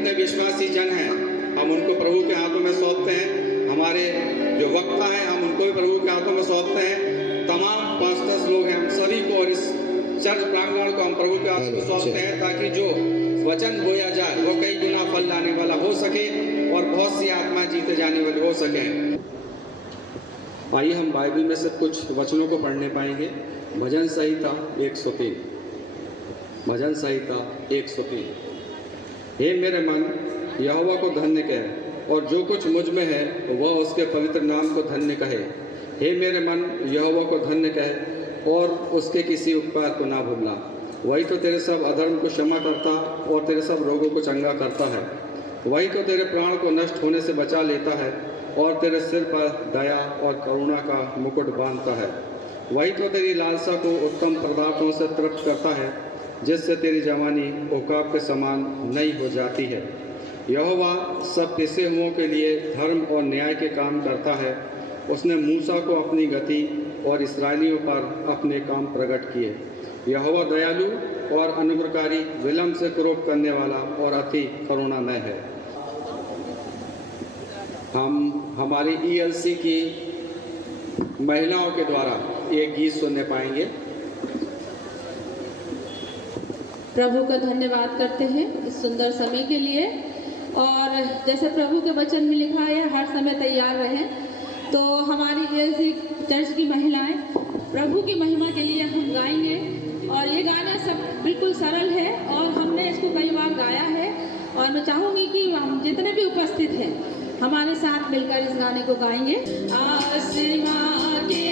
जितने विश्वासी जन हैं हम उनको प्रभु के हाथों में सौंपते हैं। हमारे जो वक्ता हैं हम उनको भी प्रभु के हाथों में सौंपते हैं। तमाम पास्टर्स लोग हैं हम सभी को और इस चर्च प्रांगण को हम प्रभु के हाथों में सौंपते हैं ताकि जो वचन बोया जाए वो कई गुना फल लाने वाला हो सके और बहुत सी आत्माएं जीते जाने वाली हो सकें। आइए हम बाइबल में से कुछ वचनों को पढ़ने पाएंगे। भजन संहिता 103। भजन संहिता 103। हे मेरे मन यहोवा को धन्य कह और जो कुछ मुझ में है वह उसके पवित्र नाम को धन्य कहे। हे मेरे मन यहोवा को धन्य कह और उसके किसी उपकार को ना भूलना। वही तो तेरे सब अधर्म को क्षमा करता और तेरे सब रोगों को चंगा करता है। वही तो तेरे प्राण को नष्ट होने से बचा लेता है और तेरे सिर पर दया और करुणा का मुकुट बांधता है। वही तो तेरी लालसा को उत्तम पदार्थों से तृप्त करता है जिससे तेरी जवानी ओकाब के समान नई हो जाती है। यहोवा सब पिसे हुओं के लिए धर्म और न्याय के काम करता है। उसने मूसा को अपनी गति और इस्राएलियों पर अपने काम प्रकट किए। यहोवा दयालु और अनुग्रहकारी, विलम्ब से क्रोध करने वाला और अति करुणामय है। हम हमारी ELC की महिलाओं के द्वारा एक गीत सुनने पाएंगे। प्रभु का धन्यवाद करते हैं इस सुंदर समय के लिए। और जैसे प्रभु के वचन में लिखा है हर समय तैयार रहें, तो हमारी ELC चर्च की महिलाएं प्रभु की महिमा के लिए हम गाएंगे। और ये गाना सब बिल्कुल सरल है और हमने इसको कई बार गाया है और मैं चाहूँगी कि हम जितने भी उपस्थित हैं हमारे साथ मिलकर इस गाने को गाएंगे। आसमां के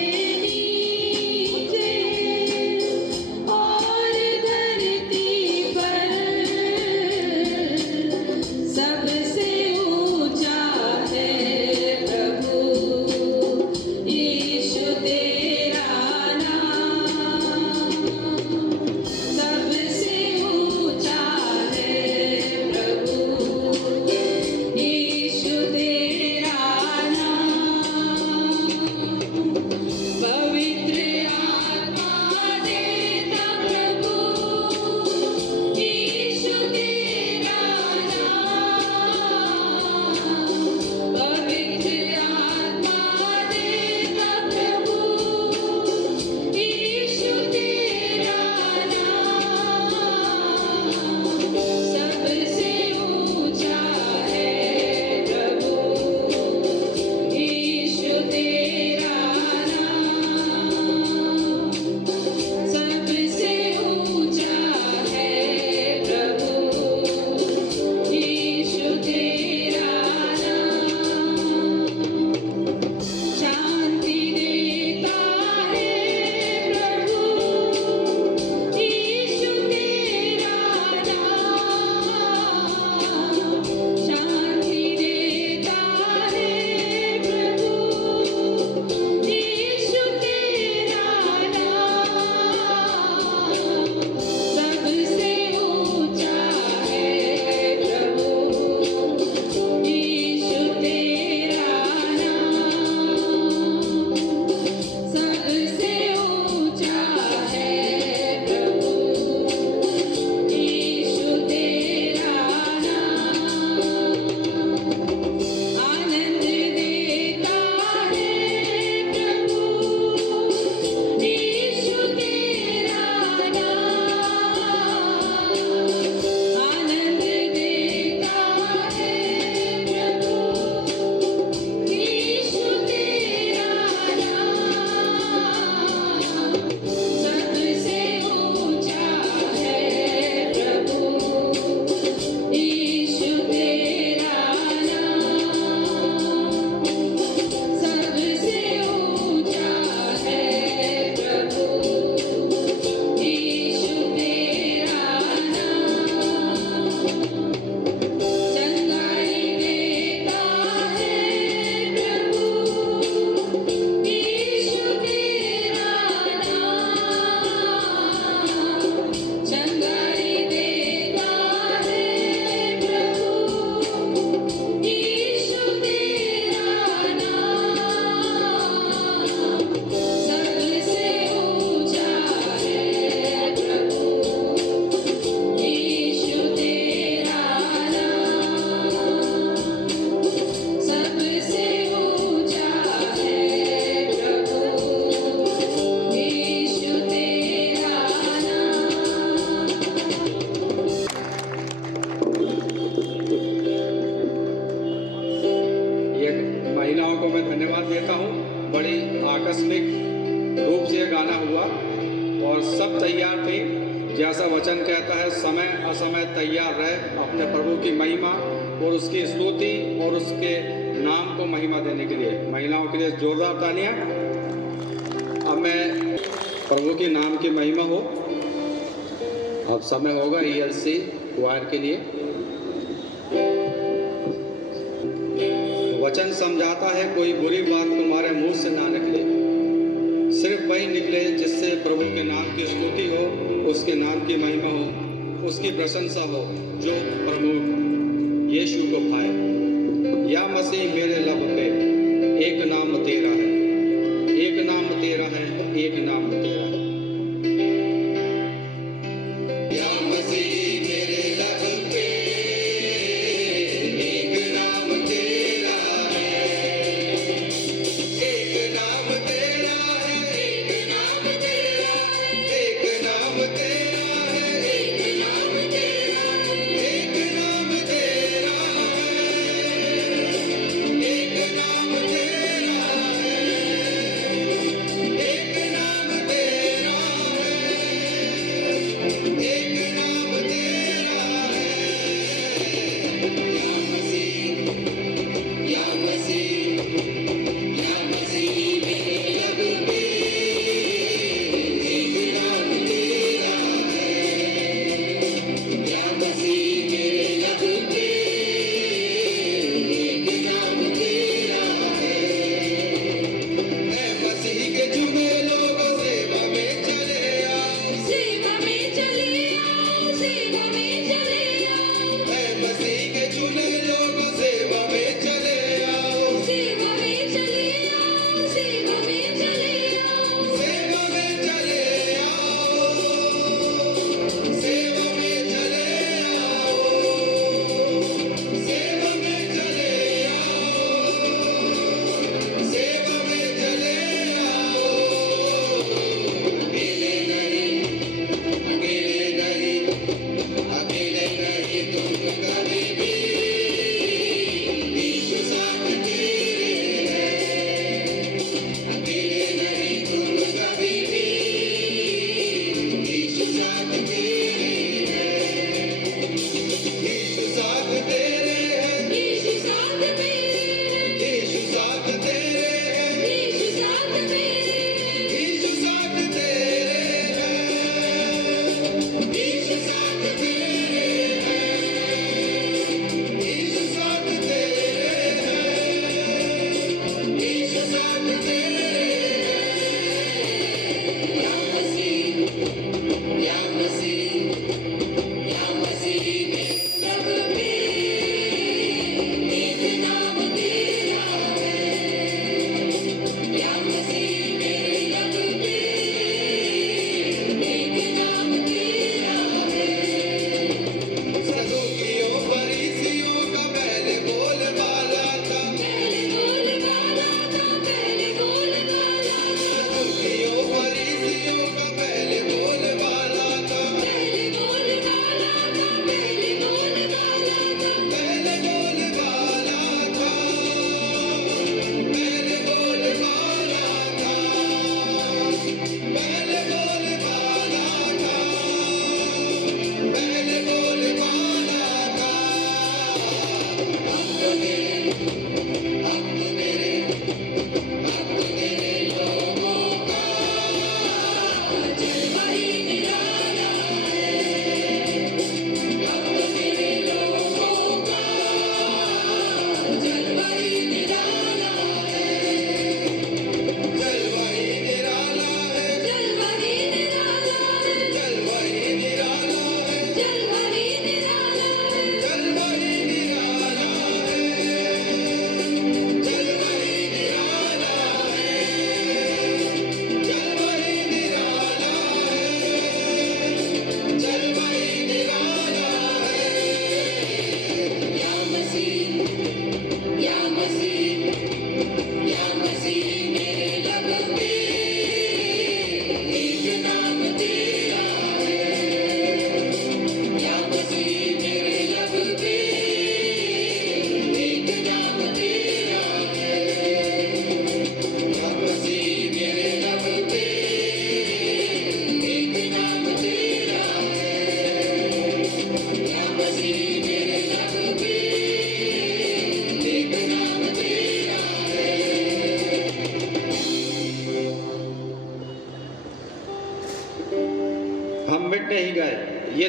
कहता है समय असमय तैयार रहे अपने प्रभु की महिमा और उसकी स्तुति और उसके नाम को महिमा देने के लिए। महिलाओं के लिए जोरदार तालियां। अब मैं प्रभु के नाम की महिमा हो, अब समय होगा ELC क्वायर के लिए। वचन समझाता है कोई बुरी बात तुम्हारे मुंह से ना निकले, सिर्फ वही निकले जिससे प्रभु के नाम की स्तुति हो, उसके नाम की महिमा हो, उसकी प्रशंसा हो, जो प्रभु यीशु को पाए। या मसीह मेरे लब पे एक नाम तेरा है, एक नाम तेरा है, एक नाम तेरा है। या मसीह मेरे लब पे एक नाम तेरा है, एक नाम तेरा है, एक नाम तेरा, एक नाम तेरा है, एक नाम तेरा, एक नाम तेरा है, एक नाम तेरा है, एक नाम तेरा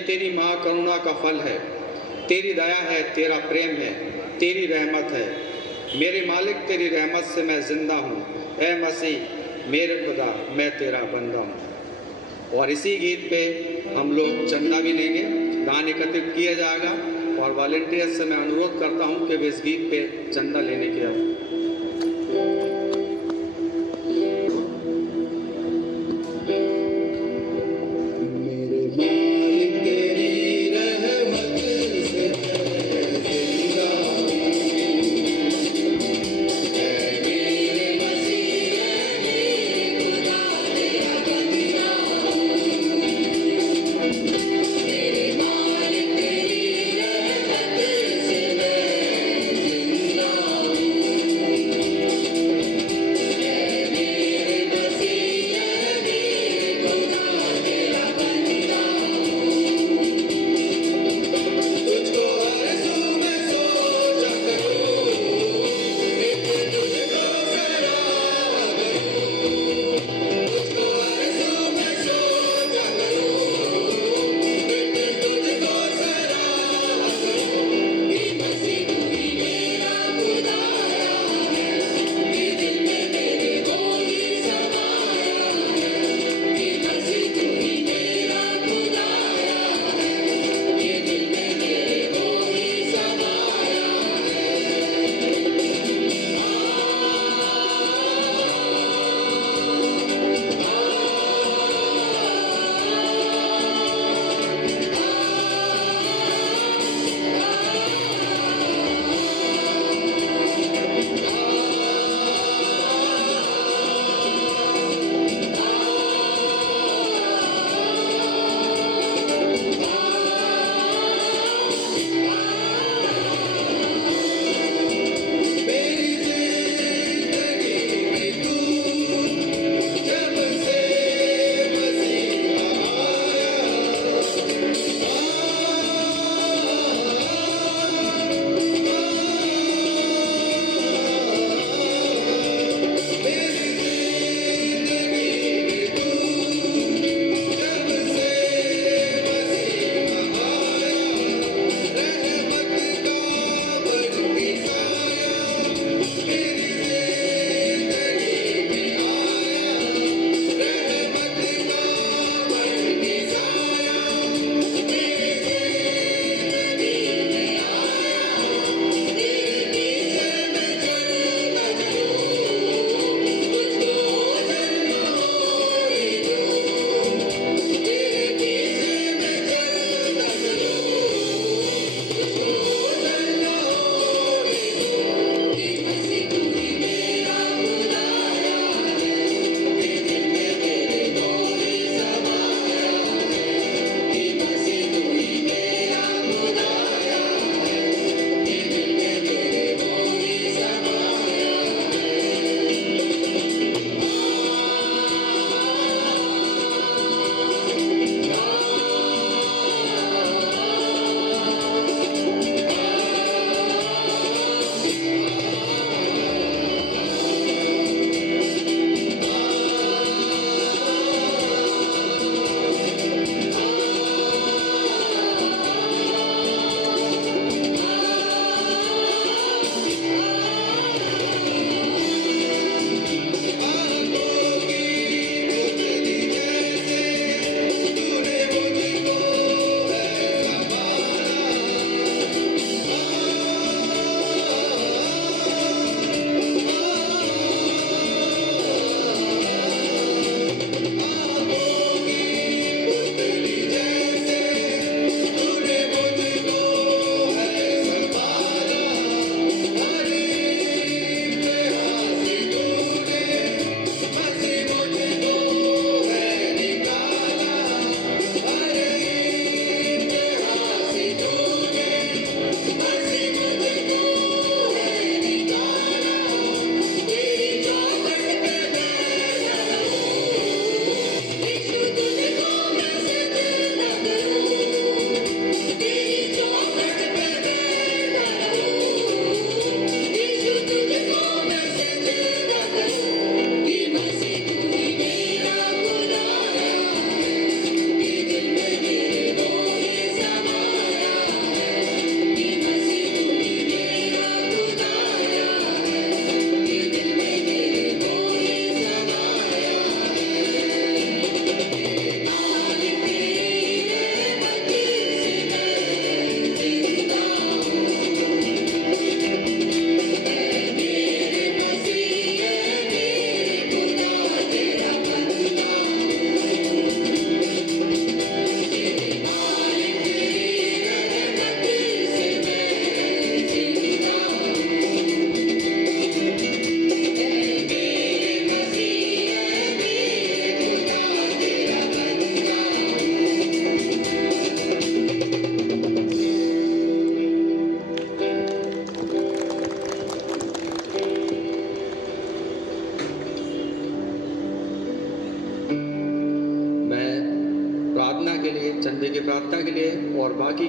तेरी महा करुणा का फल है, तेरी दया है, तेरा प्रेम है, तेरी रहमत है। मेरे मालिक तेरी रहमत से मैं जिंदा हूँ, ऐ मसीह मेरे खुदा मैं तेरा बंदा हूँ। और इसी गीत पे हम लोग चंदा भी लेंगे, दान एकत्रित किया जाएगा और वॉलंटियर से मैं अनुरोध करता हूँ कि वे इस गीत पे चंदा लेने के लिए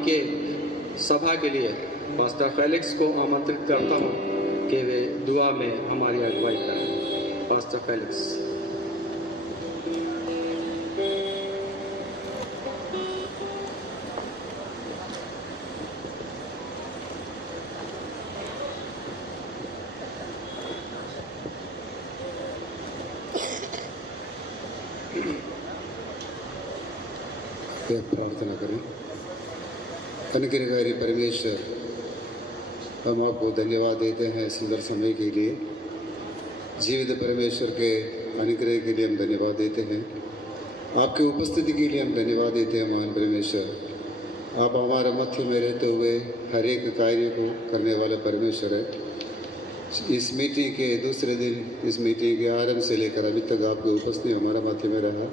के सभा के लिए पास्टर फेलिक्स को आमंत्रित करता हूँ कि वे दुआ में हमारी अगुवाई करें। Pastor Felix. प्रार्थना करें। अनुग्रहकारी परमेश्वर, हम आपको धन्यवाद देते हैं सुंदर समय के लिए। जीवित परमेश्वर के अनुग्रह के लिए हम धन्यवाद देते हैं। आपके उपस्थिति के लिए हम धन्यवाद देते हैं। महान परमेश्वर, आप हमारे मध्य में रहते हुए हर एक कार्य को करने वाला परमेश्वर है। इस मीटिंग के दूसरे दिन, इस मीटिंग के आरंभ से लेकर अभी तक आपकी उपस्थिति हमारा मध्य में रहा।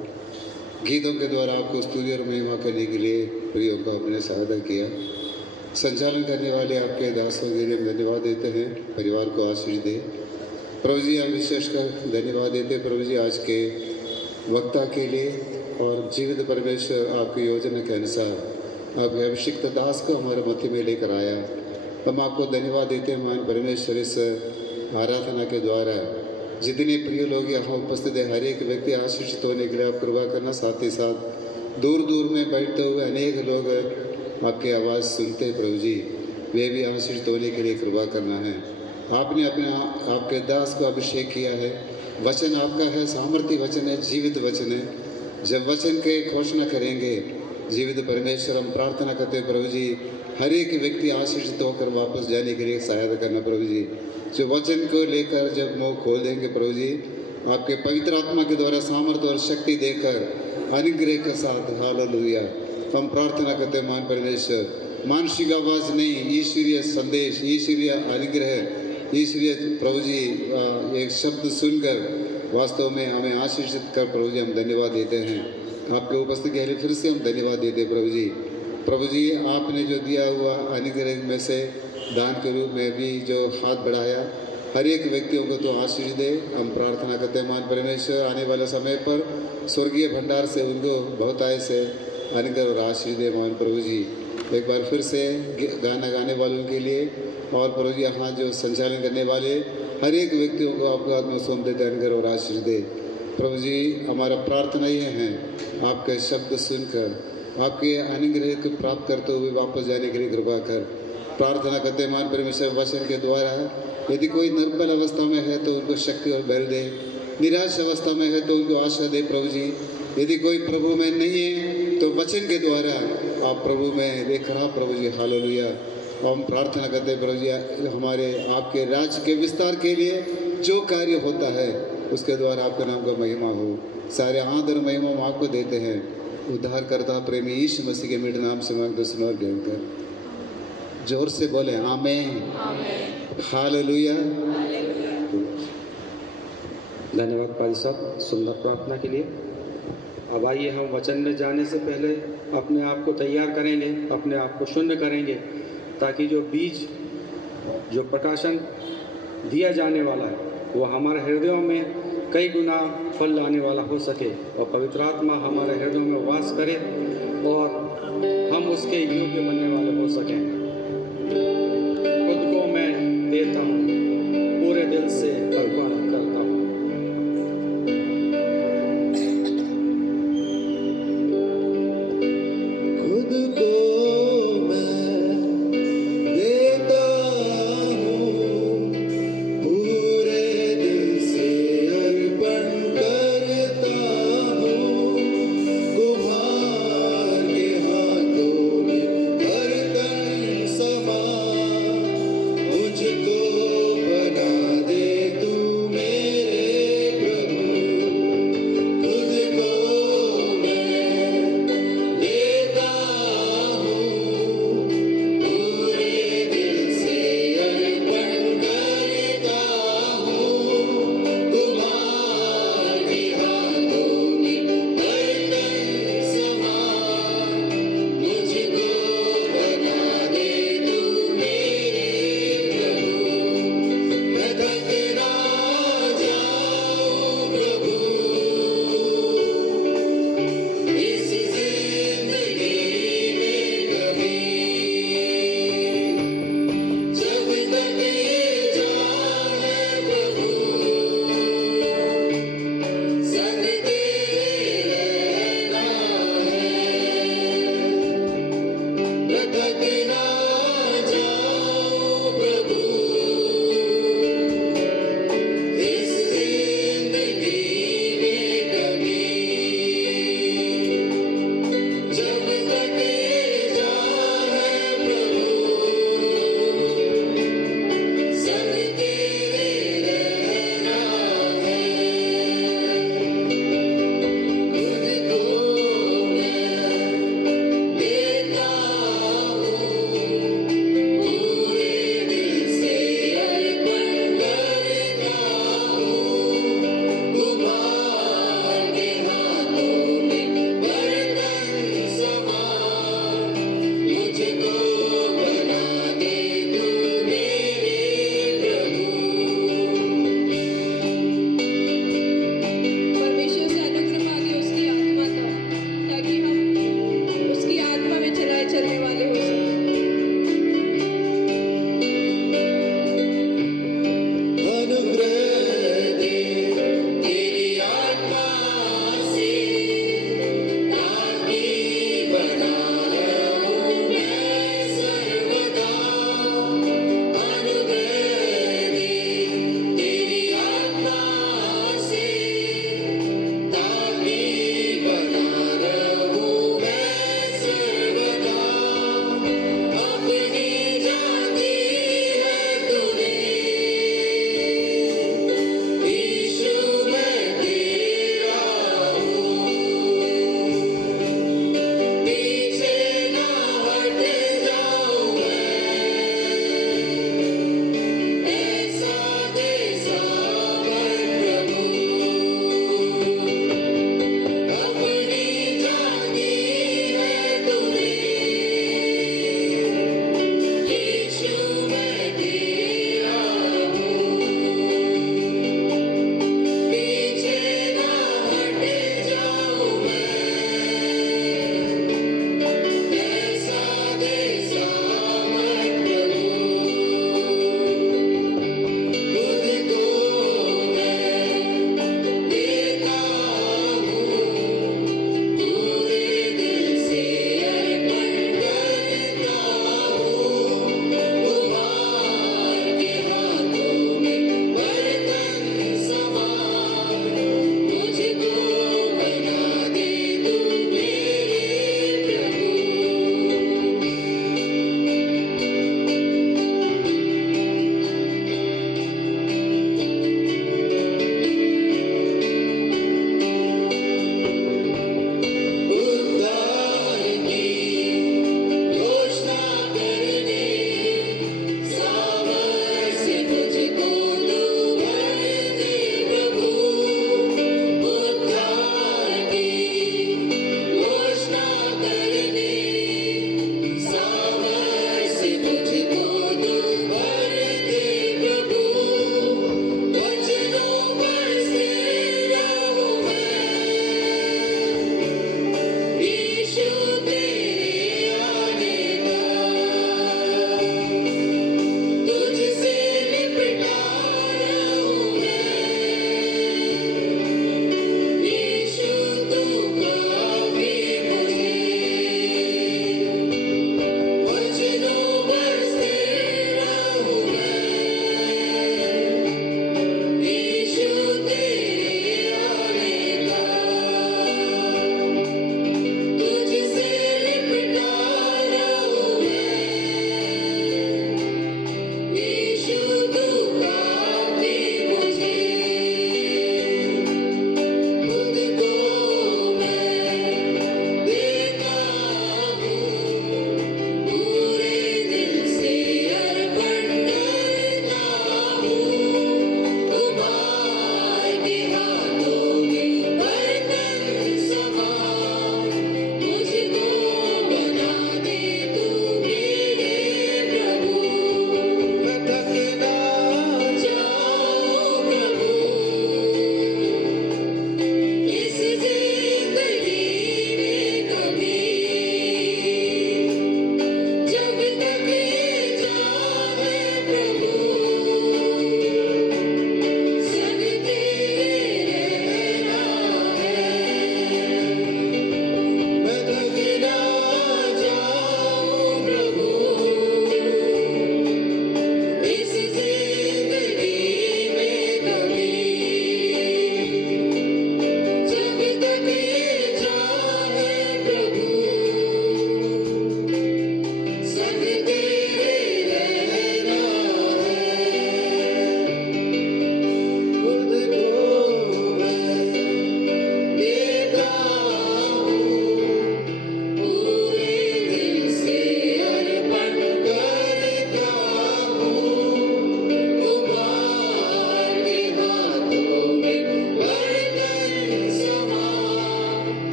गीतों के द्वारा आपको स्तुति और महिमा करने के लिए प्रियों को अपने सहायता किया। संचालन करने वाले आपके दासों के लिए हम धन्यवाद देते हैं। परिवार को आशीष दे प्रभु जी। हम विशेषकर धन्यवाद देते हैं प्रभु जी आज के वक्ता के लिए, और जीवित परमेश्वर आपकी योजना के अनुसार आपके अभिषिक्त दास को हमारे मध्य में लेकर आया। हम आपको धन्यवाद देते हैं महान परमेश्वर। इस आराधना के द्वारा जितने प्रिय लोग यहाँ उपस्थित है, हर एक व्यक्ति आशीषित होने के लिए आप कृपा करना। साथ ही साथ दूर दूर में बैठते हुए अनेक लोग आपकी आवाज़ सुनते हैं प्रभु जी, वे भी आशीषित होने के लिए कृपा करना है। आपने आपके दास को अभिषेक किया है। वचन आपका है, सामर्थ्य वचन है, जीवित वचन है। जब वचन के घोषणा करेंगे जीवित परमेश्वर, हम प्रार्थना करते हैं प्रभु जी, हर एक व्यक्ति आशीषित होकर वापस जाने के लिए सहायता करना प्रभु जी। जो वचन को लेकर जब मुँह खोल देंगे प्रभु जी, आपके पवित्र आत्मा के द्वारा सामर्थ्य और शक्ति देकर अनुग्रह के साथ, हालेलुया, हम प्रार्थना करते हैं महान परमेश्वर। मानसिक आवाज़ नहीं, ईश्वरीय संदेश, ईश्वरीय अनुग्रह, ईश्वरीय प्रभु जी एक शब्द सुनकर वास्तव में हमें आशीषित कर प्रभु जी हम धन्यवाद देते हैं। आपके उपस्थिति के लिए फिर से हम धन्यवाद देते हैं प्रभु जी। प्रभु जी, आपने जो दिया हुआ अनुग्रह में से दान के रूप में भी जो हाथ बढ़ाया, हर एक व्यक्तियों को तो आशीष दे। हम प्रार्थना करते हैं महान परमेश्वर, आने वाले समय पर स्वर्गीय भंडार से उनको बहुतायत से अनुग्रह और आशीष दे महान प्रभु जी। एक बार फिर से गाना गाने वालों के लिए और प्रभु जी यहाँ जो संचालन करने वाले हर एक व्यक्तियों को आपको आत्मा सौंप देते अनुग्रह और आशीष दे प्रभु जी। हमारा प्रार्थना ये है, आपके शब्द सुनकर आपके अनुग्रह को प्राप्त करते हुए वापस जाने के लिए कृपा कर। प्रार्थना करते हैं महान परमेश्वर, वचन के द्वारा यदि कोई निर्बल अवस्था में है तो उनको शक्ति और बल दे, निराश अवस्था में है तो उनको आशा दे प्रभु जी। यदि कोई प्रभु में नहीं है तो वचन के द्वारा आप प्रभु में लेकर आ प्रभु जी, हालेलुया। हम प्रार्थना करते हैं प्रभु जी, हमारे आपके राज्य के विस्तार के लिए जो कार्य होता है उसके द्वारा आपके नाम का महिमा हो। सारे आदर महिमा हम आपको देते हैं। उद्धारकर्ता प्रेमी यीशु मसीह के मीठे नाम से मांगते सुनो और ज्ञान कर। जोर से बोले आमीन, हालेलुया। धन्यवाद पाजी साहब सुंदर प्रार्थना के लिए। अब आइए हम वचन में जाने से पहले अपने आप को तैयार करेंगे, अपने आप को शून्य करेंगे, ताकि जो बीज, जो प्रकाशन दिया जाने वाला है वो हमारे हृदयों में कई गुना फल लाने वाला हो सके और पवित्र आत्मा हमारे हृदयों में वास करे और हम उसके योग्य बनने वाले हो सकें। खुद को मैं देता हूँ, पूरे दिल से अर्पण करता हूँ। खुद को मैं देता हूँ, पूरे दिल से अर्पण करता हूँ। कुम्हार के हाथों में बर्तन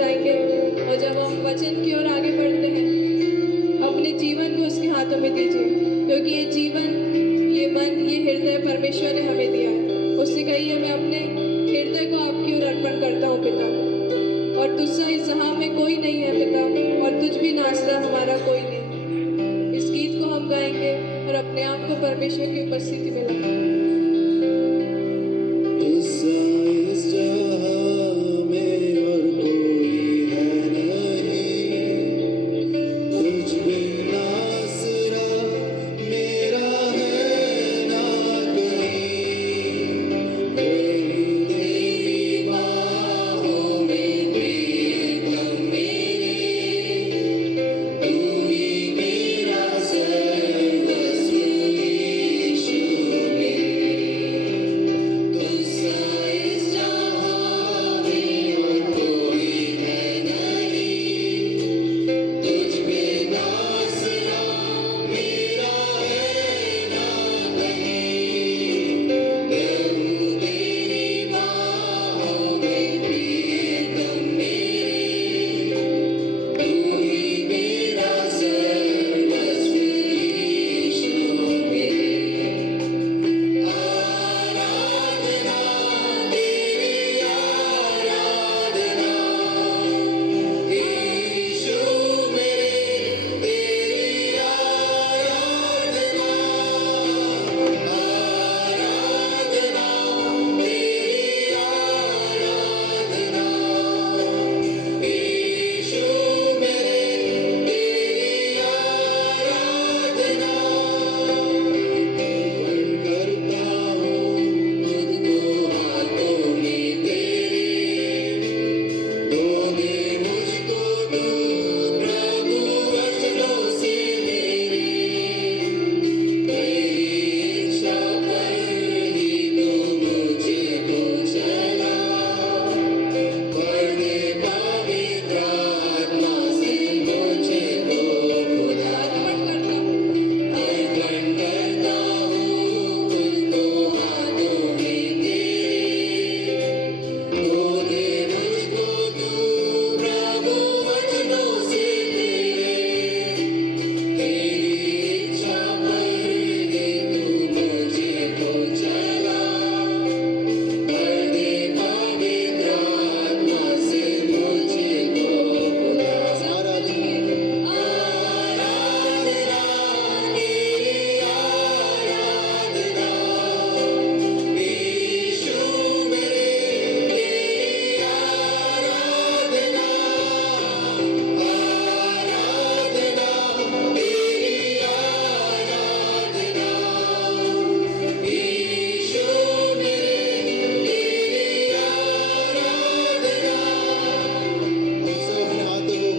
जाएंगे। और जब हम वचन की ओर आगे बढ़ते हैं, अपने जीवन को उसके हाथों में दीजिए, क्योंकि ये जीवन, ये मन, ये हृदय परमेश्वर ने हमें दिया है। उससे कहिए, मैं अपने हृदय को आपकी ओर अर्पण करता हूँ पिता, और तुझसे इस जहाँ में कोई नहीं है पिता, और तुझ भी नासरा हमारा कोई नहीं। इस गीत को हम गाएंगे और अपने आप को परमेश्वर की उपस्थिति में लाएंगे। इस जहाँ में और कोई है नहीं, तुझ बिन आसरा मेरा है ना कहीं। तेरी बाहों में प्रीतम मेरे, तू ही मेरा सर्वस्व यीशु मेरे। तुझसा इस जहाँ में और कोई है नहीं, तुझ बिन आसरा मेरा है ना कहीं। प्रभु तेरी बाहों में प्रीतम मेरे, तू ही मेरा सर्वस्व यीशु मेरे। आराधना तेरी आराधना, यीशु मेरे तेरी आराधना। आराधना तेरी आराधना, यीशु मेरे तेरी आराधना। अर्पण करता हूँ खुद को हाथों में तेरे, दो दे मुझको तू प्रभु वचनों से मेरे। तेरी इच्छा पर ही तू मुझे को चला, पढ़ने पवित्र आत्मा से मुझे को खुदा। अर्पण करता हूँ खुद को हाथों में तेरे, दो दे मुझको तू प्रभु वचनों से मेरे। तेरी इच्छा पर ही तू मुझे को चला, पढ़ने पवित्र आत्मा से मुझे को खुदा। आराधना तेरी आराधना, यीशु मेरे तेरी आराधना। आराधना तेरी आराधना, यीशु मेरे तेरी आराधना। हम सब अपने हाथों को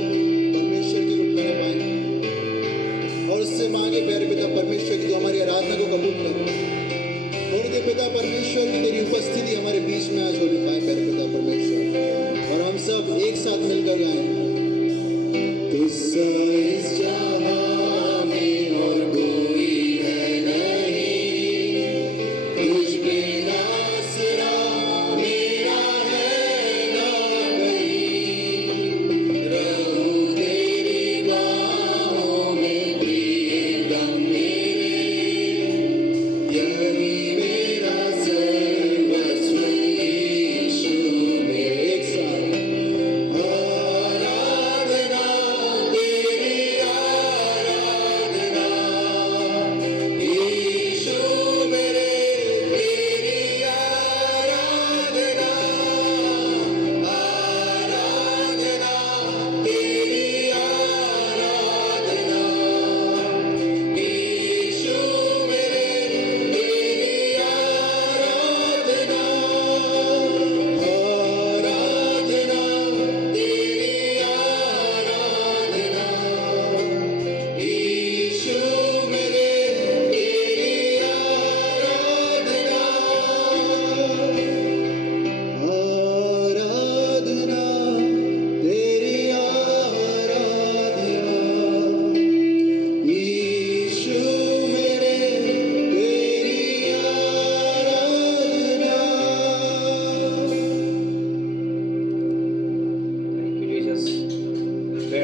परमेश्वर की रूप में पाएंगे और उससे मांगे, प्यारे पिता परमेश्वर की, तो हमारी आराधना को कबूल कर। और दे पिता परमेश्वर की तेरी उपस्थिति हमारे बीच में आज होने पाए, प्यारे पिता परमेश्वर, और हम सब एक साथ मिलकर गाएं। तुझसा इस जहाँ में और कोई है नहीं, तुझ बिन आसरा मेरा है ना कहीं। रहूं तेरी बाहों में प्रीतम मेरे, यही मेरा सर्वस्व यीशु मेरे। एक साथ आराधना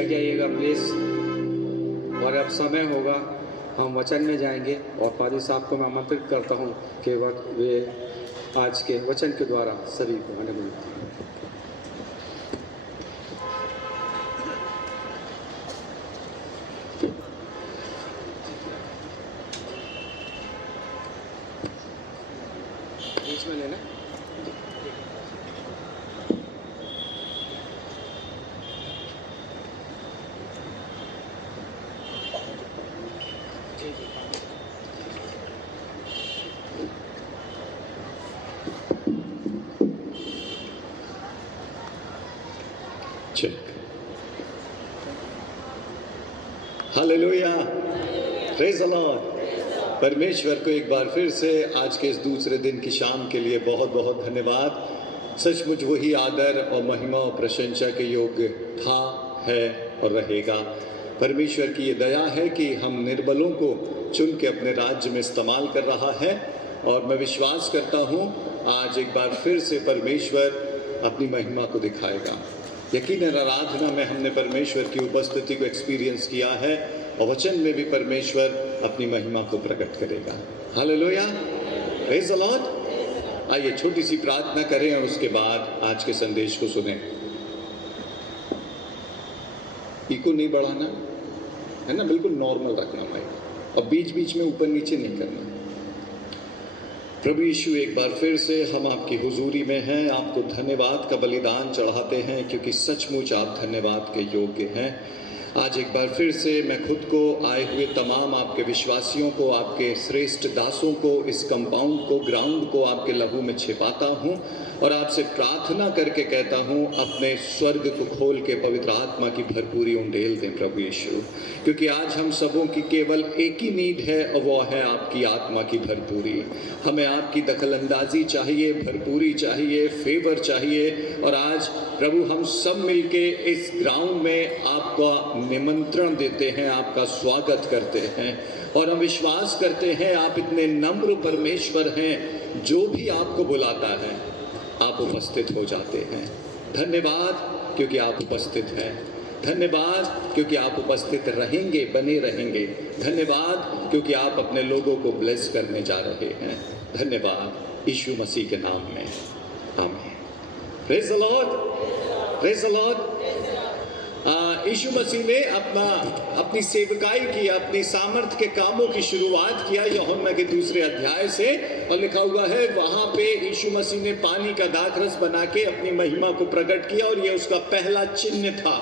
जाइएगा प्लीज़। और अब समय होगा, हम वचन में जाएंगे और पादी साहब को मैं आमंत्रित करता हूँ कि वे आज के वचन के द्वारा सभी को आने मिलते हैं। बीच में लेना। Hallelujah, praise the Lord. परमेश्वर को एक बार फिर से आज के इस दूसरे दिन की शाम के लिए बहुत बहुत धन्यवाद। सचमुच वही आदर और महिमा और प्रशंसा के योग्य था, है और रहेगा। परमेश्वर की ये दया है कि हम निर्बलों को चुन के अपने राज्य में इस्तेमाल कर रहा है। और मैं विश्वास करता हूँ आज एक बार फिर से परमेश्वर अपनी महिमा को दिखाएगा। यकीनन आराधना में हमने परमेश्वर की उपस्थिति को एक्सपीरियंस किया है और वचन में भी परमेश्वर अपनी महिमा को प्रकट करेगा। Hallelujah, praise the Lord. आइए छोटी सी प्रार्थना करें और उसके बाद आज के संदेश को सुने। इको नहीं बढ़ाना है ना, बिल्कुल नॉर्मल रखना माइक, और बीच बीच में ऊपर नीचे नहीं करना। प्रभु यीशु, एक बार फिर से हम आपकी हुजूरी में हैं, आपको धन्यवाद का बलिदान चढ़ाते हैं क्योंकि सचमुच आप धन्यवाद के योग्य हैं। आज एक बार फिर से मैं खुद को, आए हुए तमाम आपके विश्वासियों को, आपके श्रेष्ठ दासों को, इस कंपाउंड को, ग्राउंड को आपके लहू में छिपाता हूँ और आपसे प्रार्थना करके कहता हूँ अपने स्वर्ग को खोल के पवित्र आत्मा की भरपूरी उंडेल दें प्रभु यीशु, क्योंकि आज हम सबों की केवल एक ही नीड है और वो है आपकी आत्मा की भरपूरी। हमें आपकी दखलंदाजी चाहिए, भरपूरी चाहिए, फेवर चाहिए। और आज प्रभु हम सब मिलके इस ग्राउंड में आपका निमंत्रण देते हैं, आपका स्वागत करते हैं और हम विश्वास करते हैं आप इतने नम्र परमेश्वर हैं, जो भी आपको बुलाता है आप उपस्थित हो जाते हैं। धन्यवाद क्योंकि आप उपस्थित हैं, धन्यवाद क्योंकि आप उपस्थित रहेंगे, बने रहेंगे। धन्यवाद क्योंकि आप अपने लोगों को ब्लेस करने जा रहे हैं। धन्यवाद यीशु मसीह के नाम में, आमीन। Praise the lord, praise the lord. Yeshu Masih ने अपनी सेवकाई की, अपनी सामर्थ के कामों की शुरुआत किया यूहन्ना के 2 अध्याय से, और लिखा हुआ है वहाँ पे यीशु मसीह ने पानी का दाखरस बना के अपनी महिमा को प्रकट किया और ये उसका पहला चिन्ह था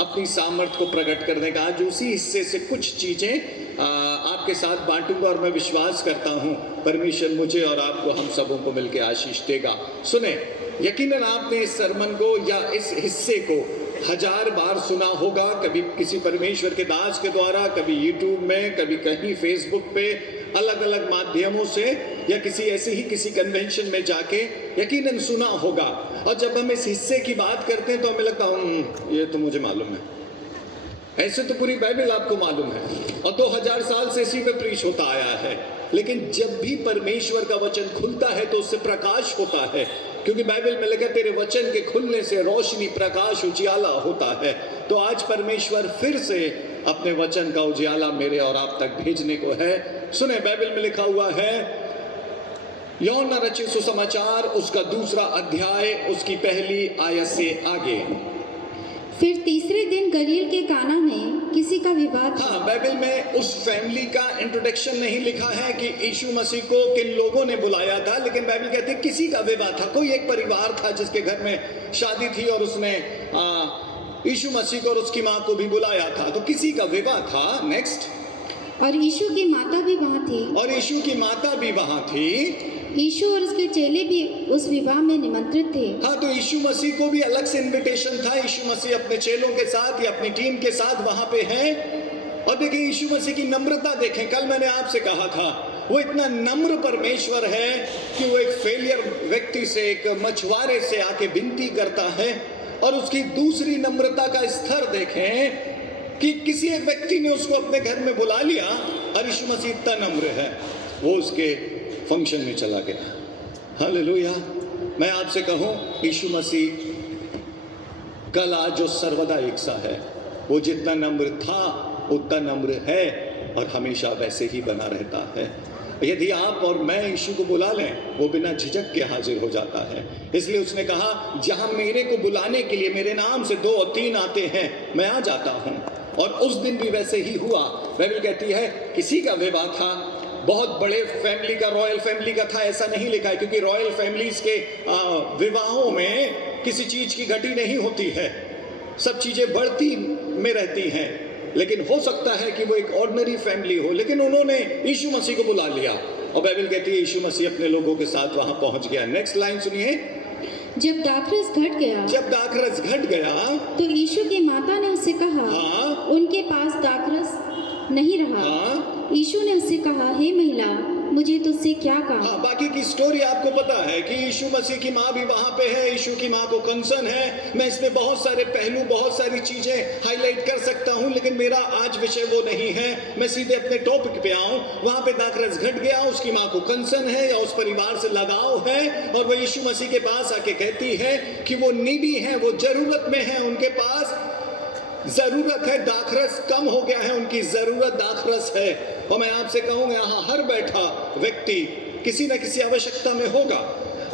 अपनी सामर्थ को प्रकट करने का। आज उसी हिस्से से कुछ चीज़ें आपके साथ बांटूंगा और मैं विश्वास करता हूँ परमेश्वर मुझे और आपको, हम सबों को मिलकर आशीष देगा। सुने, यकीनन आपने इस सरमन को या इस हिस्से को 1000 बार सुना होगा, कभी किसी परमेश्वर के दास के द्वारा, कभी यूट्यूब में, कभी कहीं फेसबुक पे, अलग अलग माध्यमों से, या किसी कन्वेंशन में जाके यकीनन सुना होगा। और जब हम इस हिस्से की बात करते हैं तो हमें लगता है ये तो मुझे मालूम है। ऐसे तो पूरी बाइबल आपको मालूम है और 2000 साल से इसी पे प्रीच होता आया है। लेकिन जब भी परमेश्वर का वचन खुलता है तो उससे प्रकाश होता है, क्योंकि बाइबल में लिखा तेरे वचन के खुलने से रोशनी, प्रकाश, उजियाला होता है। तो आज परमेश्वर फिर से अपने वचन का उजियाला मेरे और आप तक भेजने को है। सुने, बाइबल में लिखा हुआ है यूहन्ना रचित सुसमाचार उसका 2 अध्याय उसकी पहली आयत से आगे। फिर तीसरे दिन गलील के काना में किसी का विवाह था। हाँ, बाइबल में उस फैमिली का इंट्रोडक्शन नहीं लिखा है कि यीशु मसीह को किन लोगों ने बुलाया था, लेकिन बाइबल कहती है किसी का विवाह था। कोई एक परिवार था जिसके घर में शादी थी और उसने यीशु मसीह को और उसकी माँ को भी बुलाया था, तो किसी का विवाह था। नेक्स्ट। और यीशु की माता भी वहाँ थी। और यीशु की माता भी वहाँ थी। यीशु और उसके चेले भी उस विवाह में निमंत्रित थे। हाँ, तो यीशु मसीह को भी अलग से इनविटेशन था। यीशु मसीह अपने चेलों के साथ या अपनी टीम के साथ वहाँ पे हैं। और देखिए यीशु मसीह की नम्रता देखें। कल मैंने आपसे कहा था वो इतना नम्र परमेश्वर है कि वो एक फेलियर व्यक्ति से, एक मछुआरे से आके विनती करता है। और उसकी दूसरी नम्रता का स्तर देखें कि किसी एक व्यक्ति ने उसको अपने घर में बुला लिया और यीशु मसीह इतना नम्र है, वो उसके फंक्शन में चला गया। हालेलुया। मैं आपसे कहूं, यीशु मसीह कल, आज और सर्वदा एक सा है। वो जितना नम्र था उतना नम्र है और हमेशा वैसे ही बना रहता है। यदि आप और मैं यीशु को बुला लें, वो बिना झिझक के हाजिर हो जाता है। इसलिए उसने कहा, जहां मेरे को बुलाने के लिए मेरे नाम से 2 और 3 आते हैं, मैं आ जाता हूं। और उस दिन भी वैसे ही हुआ। बाइबल कहती है किसी का विवाह था, बहुत बड़े फैमिली का, रॉयल फैमिली का था, ऐसा नहीं लिखा है, क्योंकि रॉयल फैमिलीज के विवाहों में किसी चीज की घटी नहीं होती है, सब चीजें बढ़ती में रहती हैं। लेकिन हो सकता है कि वो एक ऑर्डिनरी फैमिली हो, लेकिन उन्होंने यीशु मसीह को बुला लिया और बाइबल कहती है यीशु मसीह अपने लोगों के साथ वहां पहुंच गया। नेक्स्ट लाइन सुनिए। जब दाखरस घट गया तो यीशु की माता ने उससे कहा, हाँ। उनके पास दाखरस नहीं रहा। हाँ। यीशु ने उससे कहा, हे महिला, मुझे तुझसे क्या काम? हाँ, बाकी की स्टोरी आपको पता है कि यीशु मसीह की माँ भी वहां पे है, यीशु की माँ को कंसर्न है। मैं इसमें बहुत सारे पहलू, बहुत सारी चीजें हाईलाइट कर सकता हूं, लेकिन मेरा आज विषय वो नहीं है। मैं सीधे अपने टॉपिक पे आऊं। वहां पे दाखरस घट गया, उसकी माँ को कंसर्न है या उस परिवार से लगाव है, और वो यीशु मसीह के पास आके कहती है कि वो नीडी है, वो जरूरत में है, उनके पास जरूरत है, दाखरस कम हो गया है, उनकी जरूरत दाखरस है। और मैं आपसे कहूंगा, यहाँ हर बैठा व्यक्ति किसी न किसी आवश्यकता में होगा।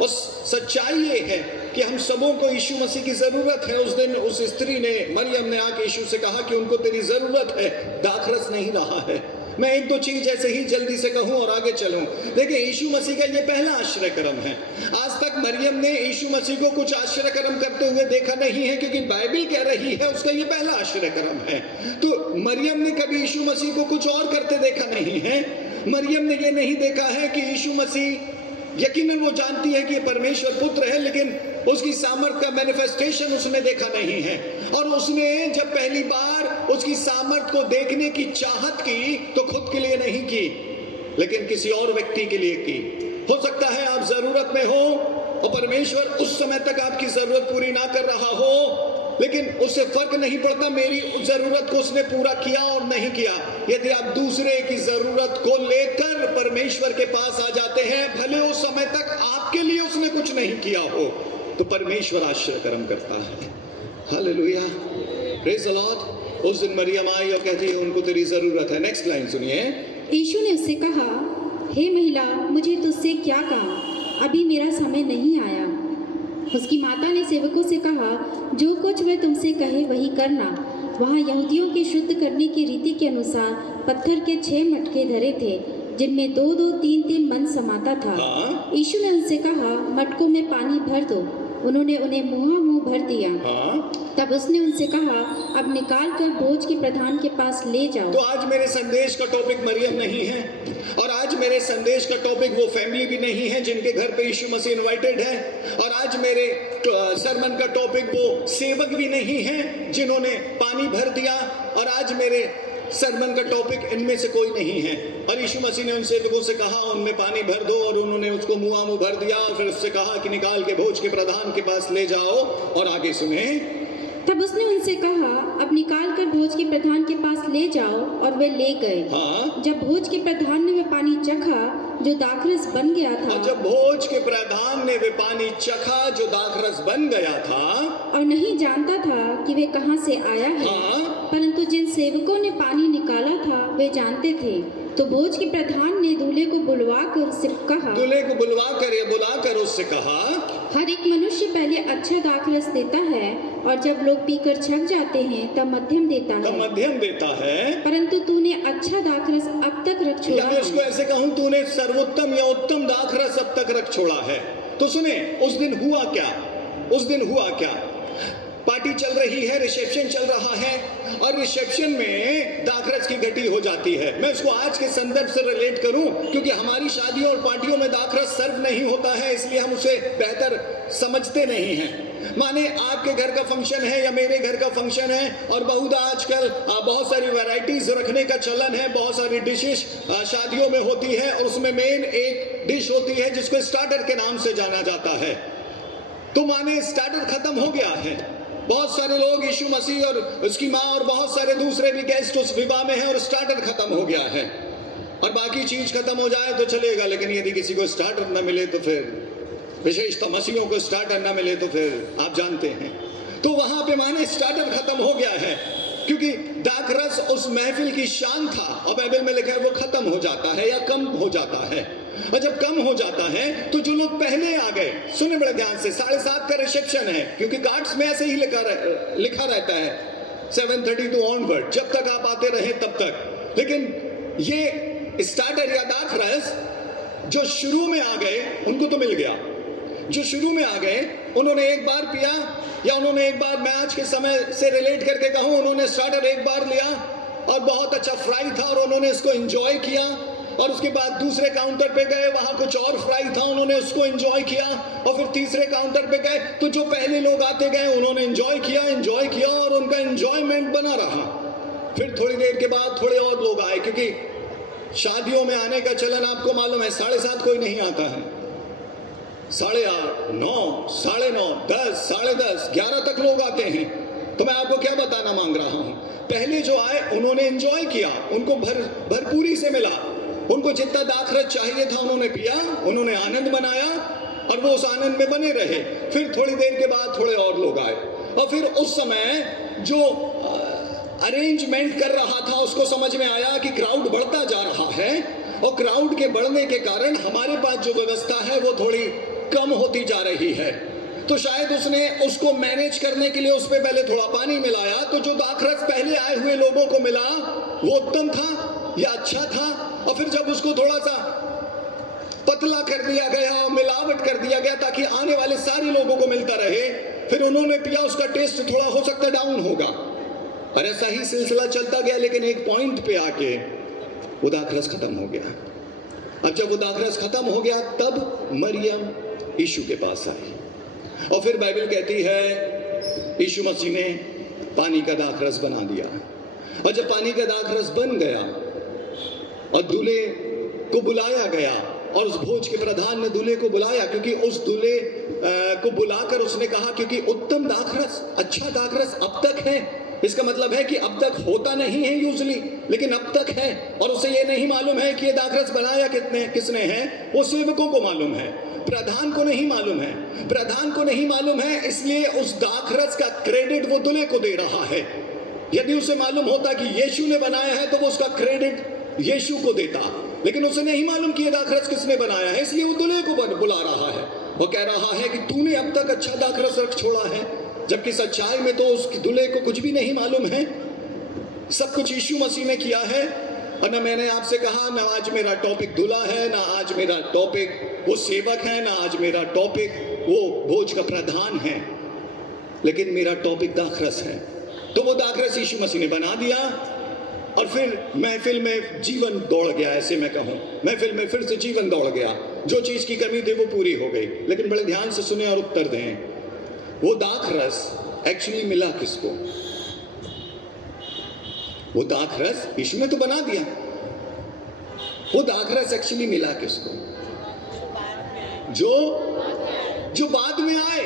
और सच्चाई ये है कि हम सबों को यीशु मसीह की जरूरत है। उस दिन उस स्त्री ने, मरियम ने आके यीशु से कहा कि उनको तेरी जरूरत है, दाखरस नहीं रहा है। मैं 1-2 चीज ऐसे ही जल्दी से कहूं और आगे चलूं। देखिए, यीशु मसीह का ये पहला आश्चर्य कर्म है। आज तक मरियम ने यीशु मसीह को कुछ आश्चर्य कर्म करते हुए देखा नहीं है, क्योंकि बाइबल कह रही है उसका ये पहला आश्चर्य कर्म है। तो मरियम ने कभी यीशु मसीह को कुछ और करते देखा नहीं है। मरियम ने ये नहीं देखा है कि यीशु मसीह, यकीनन वो जानती है कि ये परमेश्वर पुत्र है, लेकिन उसकी सामर्थ का मैनिफेस्टेशन उसने देखा नहीं है। और उसने जब पहली बार उसकी सामर्थ को देखने की चाहत की तो खुद के लिए नहीं की, लेकिन किसी और व्यक्ति के लिए की। हो सकता है आप जरूरत में हो और परमेश्वर उस समय तक आपकी जरूरत पूरी ना कर रहा हो, लेकिन उससे फर्क नहीं पड़ता मेरी जरूरत को उसने पूरा किया और नहीं किया। यदि आप दूसरे की जरूरत को लेकर परमेश्वर के पास आ जाते हैं, भले उस समय तक आपके लिए उसने कुछ नहीं किया हो, तो परमेश्वर आश्चर्य कर्म करता है। Hallelujah, praise the Lord. उस दिन मरियम आई और कहती है उनको तेरी जरूरत है। नेक्स्ट लाइन सुनिए। यीशु ने उससे कहा, हे महिला, मुझे तुझसे क्या काम? अभी मेरा समय नहीं आया। उसकी माता ने सेवकों से कहा, जो कुछ वह तुमसे कहे वही करना। वहाँ यहूदियों के शुद्ध करने की रीति के अनुसार पत्थर के 6 मटके धरे थे, जिनमें 2-2, 3-3 मन समाता था। यीशु ने उनसे कहा, मटकों में पानी भर दो। उन्होंने उन्हें मुँह भर दिया। तब उसने उनसे कहा, अब निकाल कर भोज के प्रधान के पास ले जाओ। तो आज मेरे संदेश का टॉपिक मरियम नहीं है, और आज मेरे संदेश का टॉपिक वो फैमिली भी नहीं है जिनके घर पे यीशु मसीह इनवाइटेड है, और आज मेरे सरमन का टॉपिक वो सेवक भी नहीं है जिन्होंने पानी भर दिया, और आज मेरे सरमन का टॉपिक इनमें से कोई नहीं है। और यीशु मसीह ने उन सेवकों से कहा उनमें पानी भर दो, और उन्होंने उसको मुँह भर दिया, और फिर उससे कहा कि निकाल के भोज के प्रधान के पास ले जाओ। और आगे सुने। तब उसने उनसे कहा, अब निकाल कर भोज के प्रधान के पास ले जाओ, और वे ले गए। जब भोज के प्रधान ने वह पानी चखा जो दाखरस बन गया था, जब भोज के प्रधान ने वे पानी चखा जो दाखरस बन गया था, और नहीं जानता था कि वे कहाँ से आया है, परंतु जिन सेवकों ने पानी निकाला था वे जानते थे। तो भोज के प्रधान ने दूल्हे को बुलवा कर उससे कहा, बुलाकर उससे कहा, हर एक मनुष्य पहले अच्छा दाखरस देता है, और जब लोग पीकर छक जाते हैं तब मध्यम देता है, परंतु तूने अच्छा दाखरस अब तक रख छोड़ा है। उसको ऐसे कहूं, तूने सर्वोत्तम या उत्तम दाखरस अब तक रख छोड़ा है। तो सुने, उस दिन हुआ क्या? पार्टी चल रही है, रिसेप्शन चल रहा है, और रिसेप्शन में दाखरस की घटी हो जाती है। मैं इसको आज के संदर्भ से रिलेट करूं, क्योंकि हमारी शादियों और पार्टियों में दाखरस सर्व नहीं होता है, इसलिए हम उसे बेहतर समझते नहीं हैं। माने आपके घर का फंक्शन है या मेरे घर का फंक्शन है, और बहुधा आजकल बहुत सारी वैरायटीज रखने का चलन है, बहुत सारी डिशेस शादियों में होती है, और उसमें मेन एक डिश होती है जिसको स्टार्टर के नाम से जाना जाता है। तो माने स्टार्टर खत्म हो गया है। बहुत सारे लोग, यीशु मसीह और उसकी माँ और बहुत सारे दूसरे भी गेस्ट उस विवाह में हैं, और स्टार्टर खत्म हो गया है, और बाकी चीज खत्म हो जाए तो चलेगा, लेकिन यदि किसी को स्टार्टर न मिले तो फिर, विशेषतः मसीहों को स्टार्टर न मिले तो फिर आप जानते हैं। तो वहां पे माने स्टार्टर खत्म हो गया है, क्योंकि दाखरस उस महफिल की शान था, और बाइबल में लिखा है वो खत्म हो जाता है या कम हो जाता है। और जब कम हो जाता है तो जो लोग पहले आ गए, सुने बड़े ध्यान से, 7:30 का रिसेप्शन है, क्योंकि कार्ड्स में ऐसे ही लिखा रहता है 7:32 ऑनवर्ड, जब तक आप आते रहे तब तक। लेकिन ये स्टार्टर या दाखरस जो शुरू में आ गए उनको तो मिल गया। जो शुरू में आ गए उन्होंने एक बार पिया, या उन्होंने एक बार, मैं आज के समय से रिलेट करके कहूं, उन्होंने स्टार्टर एक बार लिया और बहुत अच्छा फ्राई था और उन्होंने इसको एंजॉय किया, और उसके बाद दूसरे काउंटर पे गए, वहां कुछ और फ्राई था, उन्होंने उसको एंजॉय किया, और फिर तीसरे काउंटर पे गए तो जो पहले लोग आते गए उन्होंने एंजॉय किया और उनका एंजॉयमेंट बना रहा। फिर थोड़ी देर के बाद थोड़े और लोग आए, क्योंकि शादियों में आने का चलन आपको मालूम है, 7:30 कोई नहीं आता है, 8:30, 9, 9:30, 10, 10:30, 11 तक लोग आते हैं। तो मैं आपको क्या बताना मांग रहा हूं, पहले जो आए उन्होंने एंजॉय किया, उनको भरपूरी से मिला, उनको जितना दाखरस चाहिए था उन्होंने पिया, उन्होंने आनंद मनाया और वो उस आनंद में बने रहे। फिर थोड़ी देर के बाद थोड़े और लोग आए, और फिर उस समय जो अरेंजमेंट कर रहा था उसको समझ में आया कि क्राउड बढ़ता जा रहा है, और क्राउड के बढ़ने के कारण हमारे पास जो व्यवस्था है वो थोड़ी कम होती जा रही है। तो शायद उसने उसको मैनेज करने के लिए उस पे पहले थोड़ा पानी मिलाया, तो जो दाखरस पहले आए हुए लोगों को मिला वो उत्तम था या अच्छा था, और फिर जब उसको थोड़ा सा पतला कर दिया गया, मिलावट कर दिया गया ताकि आने वाले सारे लोगों को मिलता रहे, फिर उन्होंने पिया, उसका टेस्ट थोड़ा हो सकता है डाउन होगा, और ऐसा ही सिलसिला चलता गया। लेकिन एक पॉइंट पे आके वो दाखरस खत्म हो गया। अब जब वो दाखरस खत्म हो गया तब मरियम यीशु के पास आई, और फिर बाइबल कहती है यीशु मसीह ने पानी का दाखरस बना दिया। और जब पानी का दाखरस बन गया और दूल्हे को बुलाया गया, और उस भोज के प्रधान ने दूल्हे को बुलाया, क्योंकि उस दूल्हे को बुलाकर उसने कहा, क्योंकि उत्तम दाखरस, अच्छा दाखरस अब तक है, इसका मतलब है कि अब तक होता नहीं है यूजुअली, लेकिन अब तक है, और उसे ये नहीं मालूम है कि ये दाखरस बनाया किसने है, वो सेवकों को मालूम है, प्रधान को नहीं मालूम है। प्रधान को नहीं मालूम है, इसलिए उस दाखरस का क्रेडिट वो दूल्हे को दे रहा है। यदि उसे मालूम होता कि यीशु ने बनाया है तो वो उसका क्रेडिट यीशु को देता, लेकिन उसे नहीं मालूम कि ये दाखरस किसने बनाया है, इसलिए वो दूल्हे को बुला रहा है। वो कह रहा है कि तूने अब तक अच्छा दाखरस रख छोड़ा है, जबकि सच्चाई में तो उस दूल्हे को कुछ भी नहीं मालूम है। सब कुछ यीशु मसीह ने किया है। और ना मैंने आपसे कहा, ना आज मेरा टॉपिक दूल्हा है, ना आज मेरा टॉपिक वो सेवक है, ना आज मेरा टॉपिक वो भोज का प्रधान है, लेकिन मेरा टॉपिक दाखरस है। तो वो दाखरस यीशु मसीह ने बना दिया, और फिर महफिल में जीवन दौड़ गया, ऐसे मैं कहूँ, महफिल में फिर से जीवन दौड़ गया। जो चीज़ की कमी थी वो पूरी हो गई। लेकिन बड़े ध्यान से सुने और उत्तर दें, वो दाखरस एक्चुअली मिला किसको? वो दाखरस यीशु ने तो बना दिया, वो दाखरस एक्चुअली मिला किसको? जो बाद में आए,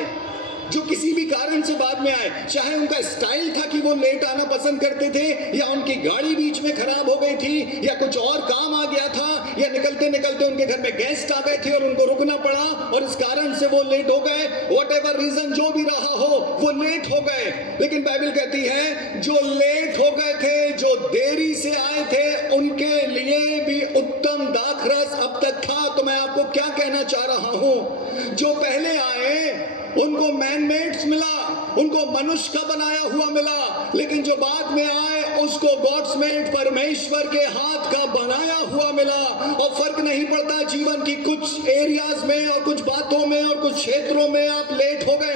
जो किसी भी कारण से बाद में आए, चाहे उनका स्टाइल था कि वो लेट आना पसंद करते थे, या उनकी गाड़ी बीच में खराब हो गई थी, या कुछ और काम आ गया था, या निकलते निकलते उनके घर में गेस्ट आ गए थे और उनको रुकना पड़ा और इस कारण से वो लेट हो गए। व्हाटएवर रीजन जो भी रहा हो, वो लेट हो गए। लेकिन बाइबल कहती है जो लेट हो गए थे, जो देरी से आए थे, उनके लिए भी उत्तम दाखरस अब तक था। तो मैं आपको क्या कहना चाह रहा हूं, जो पहले आए उनको मैनमेड्स मिला, उनको मनुष्य का बनाया हुआ मिला, लेकिन जो बाद में आए उसको गॉड्स मेड, परमेश्वर के हाथ का बनाया हुआ मिला। और फर्क नहीं पड़ता जीवन की कुछ एरियाज में और कुछ बातों में और कुछ क्षेत्रों में आप लेट हो गए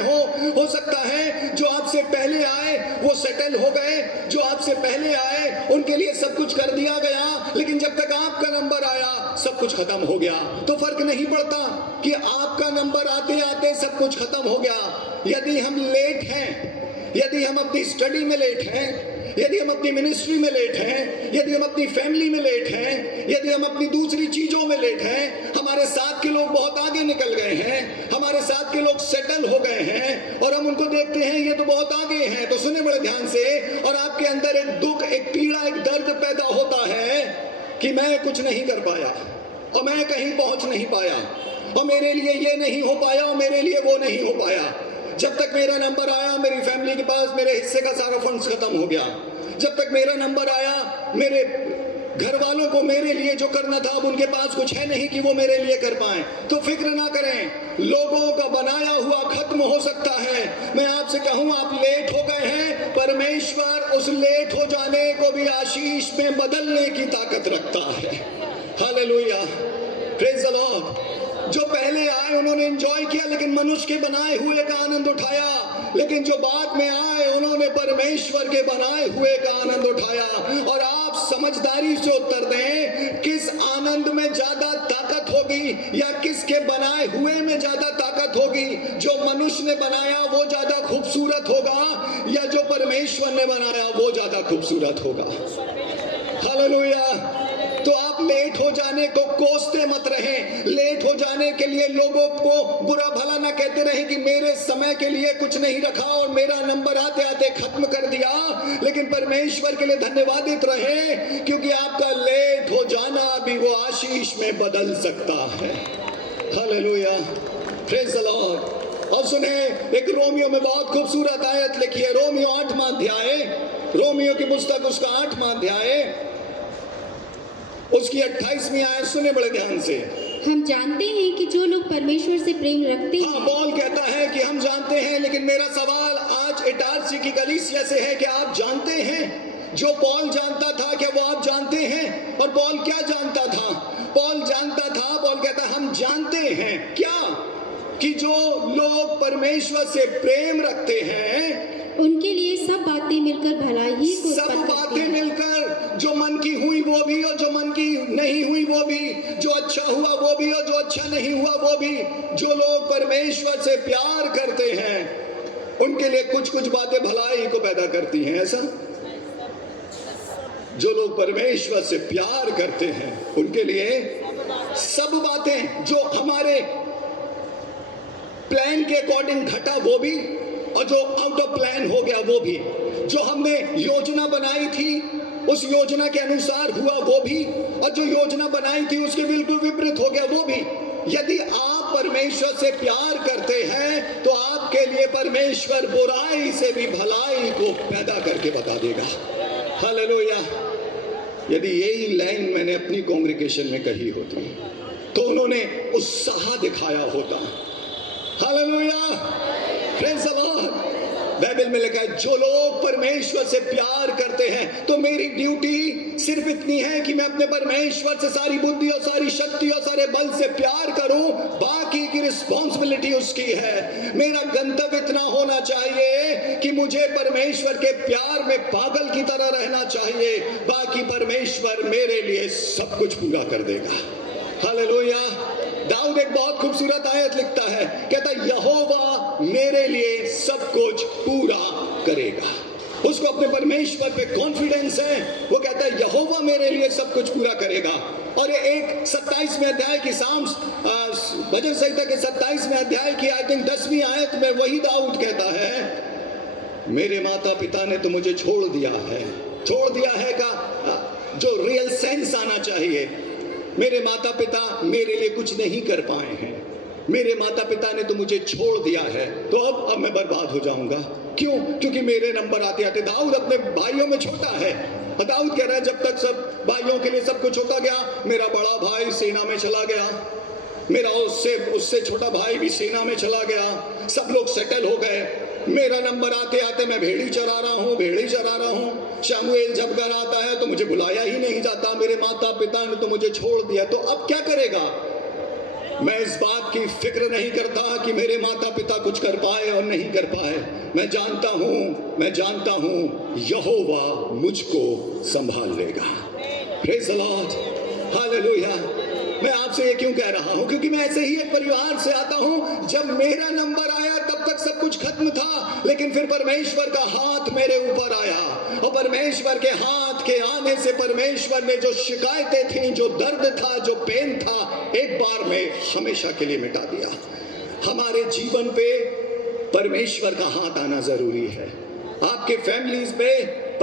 हो सकता है जो आपसे पहले आए वो सेटल हो गए, जो आपसे पहले आए उनके लिए सब कुछ कर दिया गया, लेकिन जब तक आपका नंबर आया सब कुछ खत्म हो गया। तो फर्क नहीं पड़ता कि आपका नंबर आते आते सब कुछ खत्म हो गया। यदि हम लेट हैं, यदि हम अपनी स्टडी में लेट हैं, यदि हम अपनी मिनिस्ट्री में लेट हैं, यदि हम अपनी फैमिली में लेट हैं, यदि हम अपनी दूसरी चीजों में लेट हैं, हमारे साथ के लोग बहुत आगे निकल गए हैं, हमारे साथ के लोग सेटल हो गए हैं और हम उनको देखते हैं ये तो बहुत आगे हैं, तो सुने बड़े ध्यान से, और आपके अंदर एक दुख, एक पीड़ा, एक दर्द पैदा होता है कि मैं कुछ नहीं कर पाया और मैं कहीं पहुंच नहीं पाया और मेरे लिए ये नहीं हो पाया और मेरे लिए वो नहीं हो पाया। जब तक मेरा नंबर आया मेरी फैमिली के पास मेरे हिस्से का सारा फंड्स खत्म हो गया, जब तक मेरा नंबर आया, मेरे घर वालों को मेरे लिए जो करना था अब उनके पास कुछ है नहीं कि वो मेरे लिए कर पाए। तो फिक्र ना करें, लोगों का बनाया हुआ खत्म हो सकता है। मैं आपसे कहूं, आप लेट हो गए हैं, परमेश्वर उस लेट हो जाने को भी आशीष में बदलने की ताकत रखता है। Hallelujah, praise the Lord. जो पहले आए उन्होंने एंजॉय किया, लेकिन मनुष्य के बनाए हुए का आनंद उठाया। लेकिन जो बाद में आए उन्होंने परमेश्वर के बनाए हुए का आनंद उठाया। और आप समझदारी से उत्तर दें, किस आनंद में ज्यादा ताकत होगी या किसके बनाए हुए में ज्यादा ताकत होगी? जो मनुष्य ने बनाया वो ज्यादा खूबसूरत होगा या जो परमेश्वर ने बनाया वो ज्यादा खूबसूरत होगा? हालेलुया। तो आप लेट हो जाने को कोसते मत रहें। लेट हो जाने के लिए लोगों को बुरा भला ना कहते रहें कि मेरे समय के लिए कुछ नहीं रखा और मेरा नंबर आते आते खत्म कर दिया। लेकिन परमेश्वर के लिए धन्यवादित रहें, क्योंकि आपका लेट हो जाना भी वो आशीष में बदल सकता है। Hallelujah, praise the Lord. और सुने, एक रोमियो में बहुत खूबसूरत आयत लिखी है, रोमियो 8वां अध्याय, रोमियो की पुस्तक उसका 8वां अध्याय, उसकी 28वीं आयत सुने बड़े ध्यान से। हम जानते हैं कि जो लोग परमेश्वर से प्रेम रखते हैं। हाँ, पौल कहता है कि हम जानते हैं, लेकिन मेरा सवाल आज इटारसी की कलीसिया से है कि आप जानते हैं? जो पौल जानता था क्या वो आप जानते हैं? और पौल क्या जानता था? पौल जानता था, पौल कहता है हम जानते हैं क्या? कि जो लोग परमेश्वर से प्रेम रखते हैं उनके लिए सब बातें मिलकर भलाई को सब बातें मिलकर, जो मन की हुई वो भी और जो मन की नहीं हुई वो भी, जो अच्छा हुआ वो भी और जो अच्छा नहीं हुआ वो भी। जो लोग परमेश्वर से प्यार करते हैं उनके लिए कुछ कुछ बातें भलाई को पैदा करती हैं। ऐसा जो लोग परमेश्वर से प्यार करते हैं उनके लिए सब बातें, जो हमारे प्लान के अकॉर्डिंग घटा वो भी और जो आउट ऑफ प्लान हो गया वो भी, जो हमने योजना बनाई थी उस योजना के अनुसार हुआ वो भी, और जो योजना बनाई थी उसके बिल्कुल विपरीत हो गया वो भी। यदि आप परमेश्वर से प्यार करते हैं तो आपके लिए परमेश्वर बुराई से भी भलाई को पैदा करके बता देगा। हालेलुया। यदि यही लाइन मैंने अपनी कांग्रेगेशन में कही होती तो उन्होंने उत्साह दिखाया होता। Hallelujah, praise the Lord. Bible में लिखा है जो लोग परमेश्वर से प्यार करते हैं, तो मेरी ड्यूटी सिर्फ इतनी है कि मैं अपने परमेश्वर से सारी बुद्धि और सारी शक्ति और सारे बल से प्यार करूं। बाकी की रिस्पॉन्सिबिलिटी उसकी है। मेरा गंतव्य इतना होना चाहिए कि मुझे परमेश्वर के प्यार में पागल की तरह रहना चाहिए। बाकी परमेश्वर मेरे लिए सब कुछ पूरा कर देगा। हालेलुया। दाऊद एक बहुत खूबसूरत आयत लिखता है, कहता है यहोवा मेरे लिए सब कुछ पूरा करेगा। उसको अपने परमेश्वर पे कॉन्फिडेंस है। वो कहता है यहोवा मेरे लिए सब कुछ पूरा करेगा। और एक 27वें अध्याय की साम्स भजन संहिता के 27वें अध्याय की आई थिंक 10वीं आयत में वही दाऊद कहता है मेरे माता पिता ने तो मुझे छोड़ दिया है। छोड़ दिया है का जो रियल सेंस आना चाहिए। मेरे माता पिता मेरे लिए कुछ नहीं कर पाए हैं। मेरे माता पिता ने तो मुझे छोड़ दिया है, तो अब मैं बर्बाद हो जाऊंगा। क्यों? क्योंकि मेरे नंबर आते आते दाऊद अपने भाइयों में छोटा है। दाऊद कह रहा है जब तक सब भाइयों के लिए सब कुछ होता गया, मेरा बड़ा भाई सेना में चला गया, मेरा उससे छोटा भाई भी सेना में चला गया, सब लोग सेटल हो गए। मेरा नंबर आते आते मैं भेड़ी चरा रहा हूँ। शमूएल जब घर आता है तो मुझे बुलाया ही नहीं जाता। मेरे माता पिता ने तो मुझे छोड़ दिया, तो अब क्या करेगा? मैं इस बात की फिक्र नहीं करता कि मेरे माता पिता कुछ कर पाए और नहीं कर पाए। मैं जानता हूँ यहोवा मुझको संभाल लेगा। Praise the Lord, hallelujah. मैं आपसे ये क्यों कह रहा हूं? क्योंकि मैं ऐसे ही एक परिवार से आता हूं। जब मेरा नंबर आया तब तक सब कुछ खत्म था, लेकिन फिर परमेश्वर का हाथ मेरे ऊपर आया और परमेश्वर के हाथ के आने से परमेश्वर ने जो शिकायतें थी, जो दर्द था, जो पेन था, एक बार में हमेशा के लिए मिटा दिया। हमारे जीवन पे परमेश्वर का हाथ आना जरूरी है। आपके फैमिलीज पे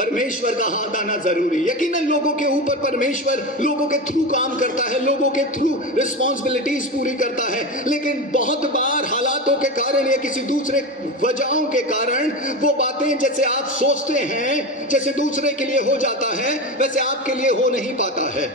परमेश्वर का हाथ आना जरूरी। यकीनन लोगों के ऊपर परमेश्वर लोगों के थ्रू काम करता है, लोगों के थ्रू रिस्पॉन्सिबिलिटीज पूरी करता है, लेकिन बहुत बार हालातों के कारण या किसी दूसरे वजहों के कारण वो बातें जैसे आप सोचते हैं, जैसे दूसरे के लिए हो जाता है, वैसे आपके लिए हो नहीं पाता है।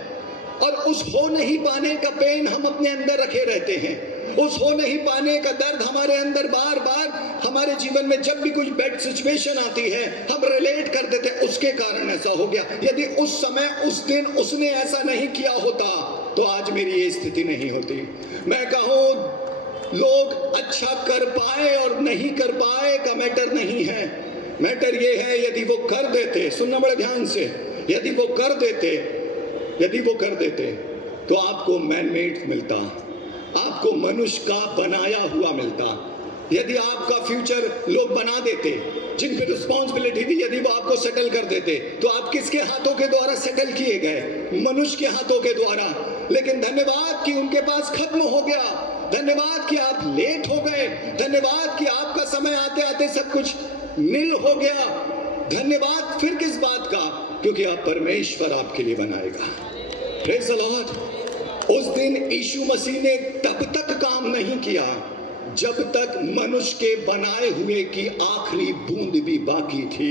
और उस हो नहीं पाने का पेन हम अपने अंदर रखे रहते हैं। उस हो नहीं पाने का दर्द हमारे अंदर बार बार हमारे जीवन में जब भी कुछ बैड सिचुएशन आती है हम रिलेट कर देते हैं, उसके कारण ऐसा हो गया। यदि उस समय उस दिन उसने ऐसा नहीं किया होता तो आज मेरी ये स्थिति नहीं होती। मैं कहूँ लोग अच्छा कर पाए और नहीं कर पाए का मैटर नहीं है। मैटर ये है यदि वो कर देते, सुनना बड़े ध्यान से, यदि वो कर देते तो आपको मैनमेड मिलता, आपको मनुष्य का बनाया हुआ मिलता। यदि आपका फ्यूचर लोग बना देते, जिन पे रिस्पॉन्सिबिलिटी थी, यदि वो आपको सेटल कर देते तो आप किसके हाथों के द्वारा सेटल किए गए? मनुष्य के हाथों के द्वारा। लेकिन धन्यवाद कि उनके पास खत्म हो गया, धन्यवाद कि आप लेट हो गए, धन्यवाद कि आपका समय आते आते सब कुछ नील हो गया। धन्यवाद फिर किस बात का? क्योंकि आप परमेश्वर आपके लिए बनाएगा। Praise the Lord. उस दिन यीशु मसीह ने तब तक काम नहीं किया जब तक मनुष्य के बनाए हुए की आखिरी बूंद भी बाकी थी।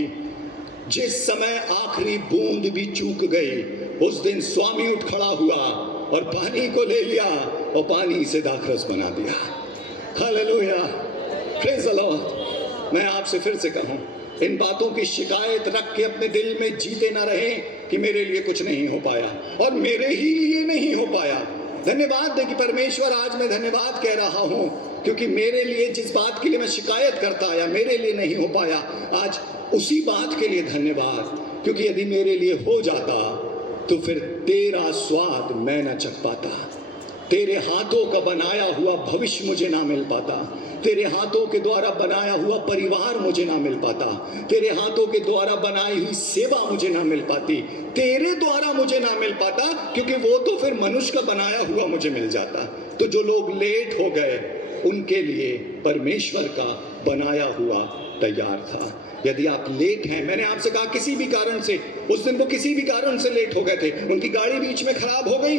जिस समय आखिरी बूंद भी चूक गई, उस दिन स्वामी उठ खड़ा हुआ और पानी को ले लिया और पानी से दाखरस बना दिया। Hallelujah, praise the Lord. मैं आपसे फिर से कहूं, इन बातों की शिकायत रख के अपने दिल में जीते ना रहें कि मेरे लिए कुछ नहीं हो पाया और मेरे ही लिए नहीं हो पाया। धन्यवाद दे कि परमेश्वर, आज मैं धन्यवाद कह रहा हूं क्योंकि मेरे लिए जिस बात के लिए मैं शिकायत करता आया मेरे लिए नहीं हो पाया, आज उसी बात के लिए धन्यवाद। क्योंकि यदि मेरे लिए हो जाता तो फिर तेरा स्वाद मैं ना चख पाता, तेरे हाथों का बनाया हुआ भविष्य मुझे ना मिल पाता, तेरे हाथों के द्वारा बनाया हुआ परिवार मुझे ना मिल पाता, तेरे हाथों के द्वारा बनाई हुई सेवा मुझे ना मिल पाती, तेरे द्वारा मुझे ना मिल पाता, क्योंकि वो तो फिर मनुष्य का बनाया हुआ मुझे मिल जाता। तो जो लोग लेट हो गए उनके लिए परमेश्वर का बनाया हुआ तैयार था। यदि आप लेट हैं, मैंने आपसे कहा किसी भी कारण से, उस दिन वो किसी भी कारण से लेट हो गए थे, उनकी गाड़ी बीच में खराब हो गई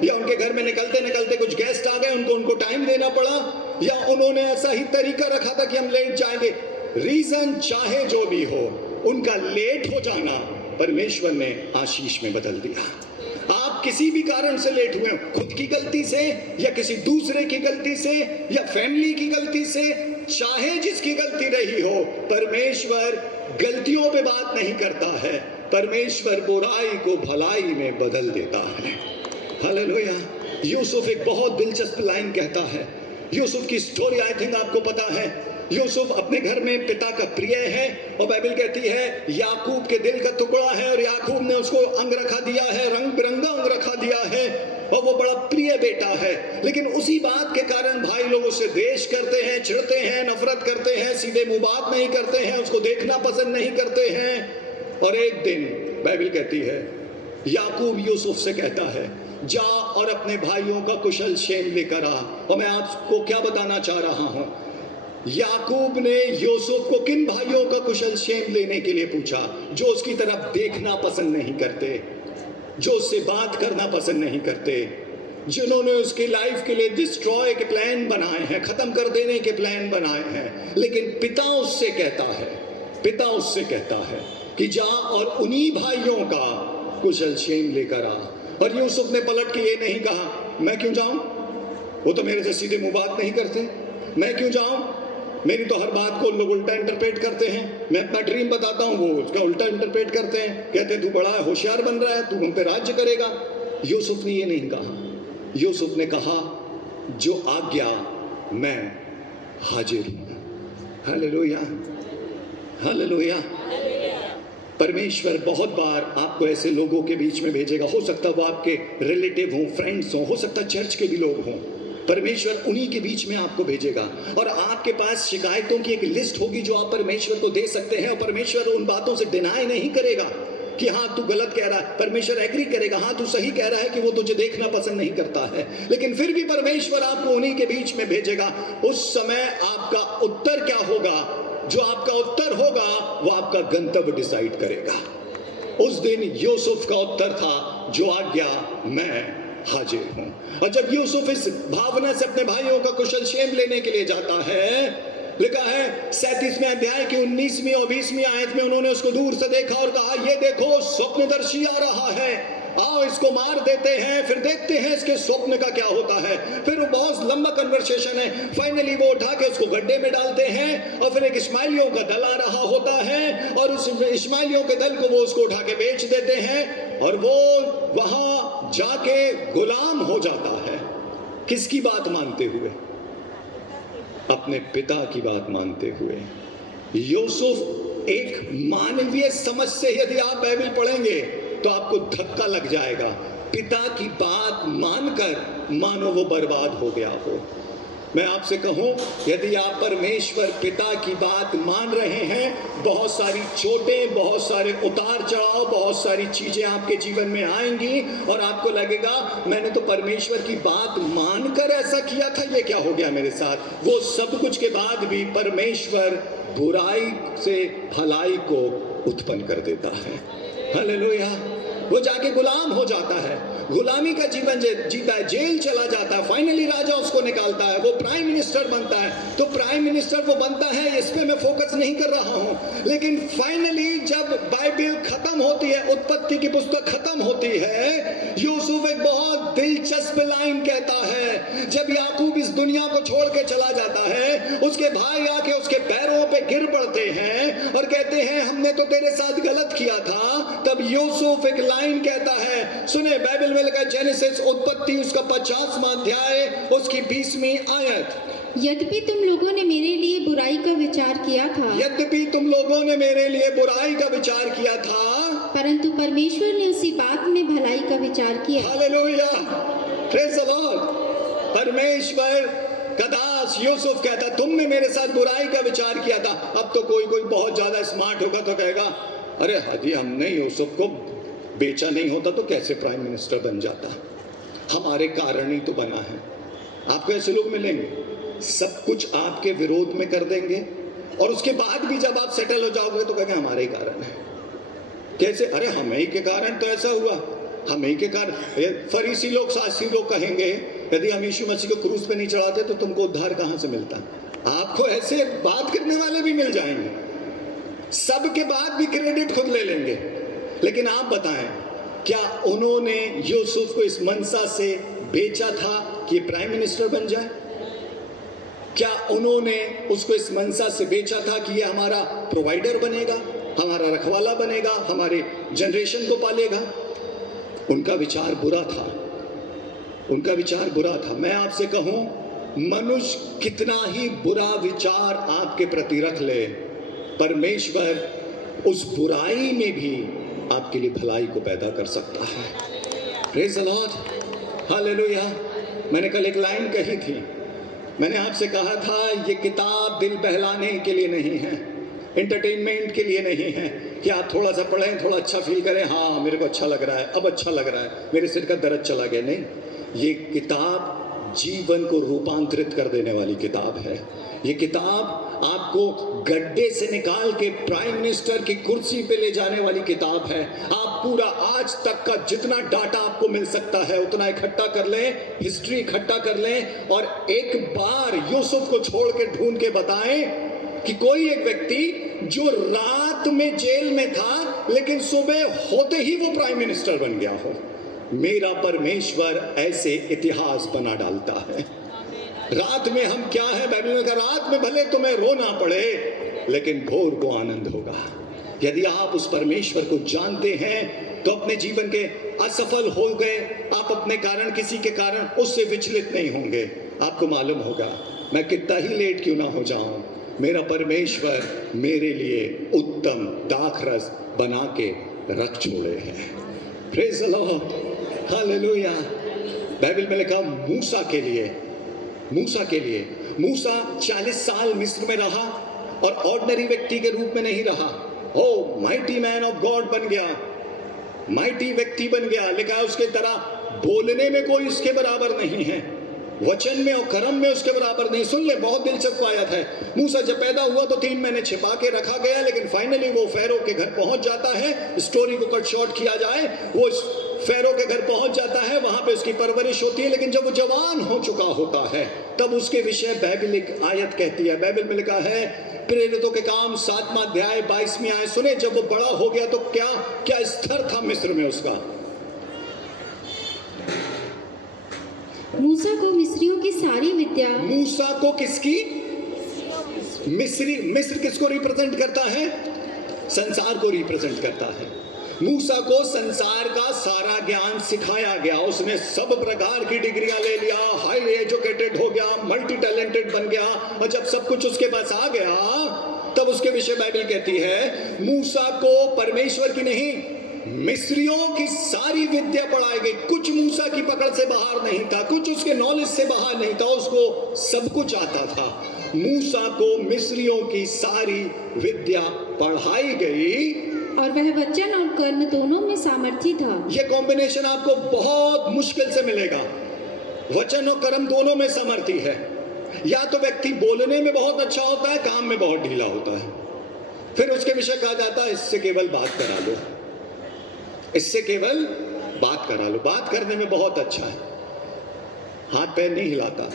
या उनके घर में निकलते निकलते कुछ गेस्ट आ गए, उनको टाइम देना पड़ा, या उन्होंने ऐसा ही तरीका रखा था कि हम लेट जाएंगे। रीजन चाहे जो भी हो, उनका लेट हो जाना परमेश्वर ने आशीष में बदल दिया। आप किसी भी कारण से लेट हुए, खुद की गलती से या किसी दूसरे की गलती से या फैमिली की गलती से, चाहे जिसकी गलती रही हो, परमेश्वर गलतियों पे बात नहीं करता है, परमेश्वर बुराई को भलाई में बदल देता है। हालेलुया। यूसुफ एक बहुत दिलचस्प लाइन कहता है। यूसुफ की स्टोरी आई थिंक आपको पता है। यूसुफ अपने घर में पिता का प्रिय है और बाइबल कहती है याकूब के दिल का टुकड़ा है और याकूब ने उसको अंग रखा दिया है, रंग बिरंगा अंग रखा दिया है और वो बड़ा प्रिय बेटा है। लेकिन उसी बात के कारण भाई लोग उससे द्वेष करते हैं, चिढ़ते हैं, नफरत करते हैं, सीधे मुंह बात नहीं करते हैं, उसको देखना पसंद नहीं करते हैं। और एक दिन बाइबल कहती है याकूब यूसुफ से कहता है जा और अपने भाइयों का कुशल क्षेम लेकर आ। और मैं आपको क्या बताना चाह रहा हूं, याकूब ने यूसुफ को किन भाइयों का कुशल क्षेम लेने के लिए पूछा? जो उसकी तरफ देखना पसंद नहीं करते, जो उससे बात करना पसंद नहीं करते, जिन्होंने उसकी लाइफ के लिए डिस्ट्रॉय के प्लान बनाए हैं, खत्म कर देने के प्लान बनाए हैं। लेकिन पिता उससे कहता है कि जा और उन्हीं भाइयों का कुशल क्षेम लेकर आ। और यूसुफ ने पलट के ये नहीं कहा मैं क्यों जाऊं, वो तो मेरे से सीधे मुंह बात नहीं करते, मैं क्यों जाऊं, मेरी तो हर बात को लोग उल्टा इंटरप्रेट करते हैं, मैं अपना ड्रीम बताता हूं वो उसका उल्टा इंटरप्रेट करते हैं, कहते हैं तू बड़ा होशियार बन रहा है, तू हम पे राज्य करेगा। यूसुफ ने ये नहीं कहा। यूसुफ ने कहा जो आज्ञा मैं हाजिर हूं। Hallelujah, hallelujah. परमेश्वर बहुत बार आपको ऐसे लोगों के बीच में भेजेगा, हो सकता है वो आपके रिलेटिव हों, फ्रेंड्स हों, हो सकता है चर्च के भी लोग हों, परमेश्वर उन्हीं के बीच में आपको भेजेगा। और आपके पास शिकायतों की एक लिस्ट होगी जो आप परमेश्वर को दे सकते हैं और परमेश्वर उन बातों से डिनाई नहीं करेगा कि हाँ तू गलत कह रहा है। परमेश्वर एग्री करेगा, हाँ तू सही कह रहा है कि वो तुझे देखना पसंद नहीं करता है, लेकिन फिर भी परमेश्वर आपको उन्हीं के बीच में भेजेगा। उस समय आपका उत्तर क्या होगा? जो आपका उत्तर होगा वो आपका गंतव्य डिसाइड करेगा। उस दिन यूसुफ का उत्तर था, जो आज्ञा मैं हाजिर हूं। और जब यूसुफ इस भावना से अपने भाइयों का कुशल क्षेम लेने के लिए जाता है, लिखा है 37वें अध्याय की 19वीं और 20वीं आयत में, उन्होंने उसको दूर से देखा और कहा, ये देखो स्वप्नदर्शी आ रहा है, आओ इसको मार देते हैं, फिर देखते हैं इसके स्वप्न का क्या होता है। फिर वो बहुत लंबा कन्वर्सेशन है। फाइनली वो उठा के उसको गड्ढे में डालते हैं और फिर एक इस्माइलियों का दल आ रहा होता है और उस इस्माइलियों के दल को वो उसको उठा के बेच देते हैं और वो वहां जाके गुलाम हो जाता है। किसकी बात मानते हुए? अपने पिता की बात मानते हुए। यूसुफ एक मानवीय समझ से यदि आप बाइबल पढ़ेंगे तो आपको धक्का लग जाएगा। पिता की बात मानकर मानो वो बर्बाद हो गया हो। मैं आपसे कहूं, यदि आप परमेश्वर पिता की बात मान रहे हैं, बहुत सारी चोटें, बहुत सारे उतार चढ़ाव, बहुत सारी चीजें आपके जीवन में आएंगी और आपको लगेगा मैंने तो परमेश्वर की बात मानकर ऐसा किया था, ये क्या हो गया मेरे साथ। वो सब कुछ के बाद भी परमेश्वर बुराई से भलाई को उत्पन्न कर देता है। हालेलुया। वो जाके गुलाम हो जाता है, गुलामी का जीवन जीता है, जेल चला जाता है, फाइनली राजा उसको निकालता है, वो प्राइम मिनिस्टर बनता है। तो प्राइम मिनिस्टर वो बनता है, इस पे मैं फोकस नहीं कर रहा हूं, लेकिन फाइनली जब बाइबल खत्म होती है, उत्पत्ति की पुस्तक खत्म होती है, यूसुफ एक बहुत दिलचस्प लाइन कहता है। जब याकूब इस दुनिया को छोड़ के चला जाता है, उसके भाई आके उसके पैरों पे गिर पड़ते हैं और कहते हैं हमने तो तेरे साथ गलत किया था। तब यूसुफ एक लाइन कहता है, सुने, बाइबल में लिखा है जेनेसिस उत्पत्ति उसका 50वां अध्याय उसकी 20वीं आयत, यद्यपि तुम लोगों ने मेरे लिए बुराई का विचार किया था, यद्यपि तुम लोगों ने मेरे लिए बुराई का विचार किया था, परंतु परमेश्वर ने उसी बात में भलाई का विचार किया। Hallelujah, praise the Lord. परमेश्वर कदाच यूसुफ कहता तुमने मेरे साथ बुराई का विचार किया था। अब तो कोई बहुत ज्यादा स्मार्ट होगा तो कहेगा अरे यदि हमने यूसुफ को बेचा नहीं होता तो कैसे प्राइम मिनिस्टर बन जाता, हमारे कारण ही तो बना है। आपको ऐसे लोग मिलेंगे, सब कुछ आपके विरोध में कर देंगे और उसके बाद भी जब आप सेटल हो जाओगे तो कहेंगे हमारे ही कारण है। कैसे? अरे हमें ही के कारण तो ऐसा हुआ, हमें ही के कारण। फरीसी लोग, शास्त्री लोग कहेंगे यदि हम यीशु मसीह को क्रूस पे नहीं चढ़ाते तो तुमको उद्धार कहां से मिलता। आपको ऐसे बात करने वाले भी मिल जाएंगे, सबके बाद भी क्रेडिट खुद ले लेंगे। लेकिन आप बताएं, क्या उन्होंने यूसुफ को इस मनसा से बेचा था कि प्राइम मिनिस्टर बन जाए? क्या उन्होंने उसको इस मनसा से बेचा था कि ये हमारा प्रोवाइडर बनेगा, हमारा रखवाला बनेगा, हमारे जनरेशन को पालेगा? उनका विचार बुरा था, उनका विचार बुरा था। मैं आपसे कहूं, मनुष्य कितना ही बुरा विचार आपके प्रति रख ले, परमेश्वर उस बुराई में भी आपके लिए भलाई को पैदा कर सकता है। Praise the Lord, hallelujah. मैंने कल एक लाइन कही थी, मैंने आपसे कहा था ये किताब दिल बहलाने के लिए नहीं है, एंटरटेनमेंट के लिए नहीं है कि आप थोड़ा सा पढ़ें, थोड़ा अच्छा फील करें, हाँ मेरे को अच्छा लग रहा है, अब अच्छा लग रहा है, मेरे सिर का दर्द चला गया। नहीं, ये किताब जीवन को रूपांतरित कर देने वाली किताब है। ये किताब आपको गड्ढे से निकाल के प्राइम मिनिस्टर की कुर्सी पे ले जाने वाली किताब है। आप पूरा आज तक का जितना डाटा आपको मिल सकता है उतना इकट्ठा कर लें, हिस्ट्री इकट्ठा कर लें और एक बार यूसुफ को छोड़ के ढूंढ के बताएं कि कोई एक व्यक्ति जो रात में जेल में था लेकिन सुबह होते ही वो प्राइम मिनिस्टर बन गया हो। मेरा परमेश्वर ऐसे इतिहास बना डालता है। रात में हम क्या है, बाइबल में कहा रात में भले तुम्हें रोना पड़े लेकिन भोर को आनंद होगा। यदि आप उस परमेश्वर को जानते हैं तो अपने जीवन के असफल हो गए आप अपने कारण, किसी के कारण उससे विचलित नहीं होंगे। आपको मालूम होगा मैं कितना ही लेट क्यों ना हो जाऊं, मेरा परमेश्वर मेरे लिए उत्तम दाखरस बना के रख छोड़े हैं। Praise the Lord, hallelujah. Bible में लिखा मूसा के लिए, मूसा 40 साल मिस्र में रहा और ऑर्डिनरी व्यक्ति के रूप में नहीं रहा। ओ माइटी मैन ऑफ गॉड बन गया, माइटी व्यक्ति बन गया। लिखा है उसके तरह बोलने में कोई इसके बराबर नहीं है। वचन में और कर्म में उसके बराबर नहीं। सुन ले, बहुत दिलचस्प आयत है। मूसा जब पैदा हुआ तो 3 महीने छिपा के रखा गया, लेकिन फाइनली वो फैरो के घर पहुंच जाता है। स्टोरी को कट शॉर्ट किया जाए, वो फैरो के घर पहुंच जाता है, वहां पे उसकी परवरिश होती है। लेकिन जब वो जवान हो चुका होता है तब उसके विषय बाइबल एक आयत कहती है। बाइबल में लिखा है, प्रेरितों के काम 7वां अध्याय 22वीं आयत सुने, जब वो बड़ा हो गया तो क्या क्या स्तर था मिस्र में उसका। मूसा को मिस्रियों की सारी विद्या, मूसा को किसकी? मिस्र किसको रिप्रेजेंट करता है? संसार को रिप्रेजेंट करता है। मूसा को संसार का सारा ज्ञान सिखाया गया, उसने सब प्रकार की डिग्रियां ले लिया, हाईली एजुकेटेड हो गया, मल्टी टैलेंटेड बन गया। और जब सब कुछ उसके पास आ गया तब उसके विषय बाइबल कहती है, मूसा को परमेश्वर की नहीं, मिस्रियों की सारी विद्या पढ़ाई गई। कुछ मूसा की पकड़ से बाहर नहीं था, कुछ उसके नॉलेज से बाहर नहीं था, उसको सब कुछ आता था। मूसा को मिस्रियों की सारी विद्या पढ़ाई गई और वह वचन और कर्म दोनों में सामर्थी था। यह कॉम्बिनेशन आपको बहुत मुश्किल से मिलेगा। वचन और कर्म दोनों में सामर्थी है। या तो व्यक्ति बोलने में बहुत अच्छा होता है, काम में बहुत ढीला होता है। फिर उसके विषय कहा जाता है, इससे केवल बात करा लो, इससे केवल बात करा लो, बात करने में बहुत अच्छा है, हाथ पैर नहीं हिलाता।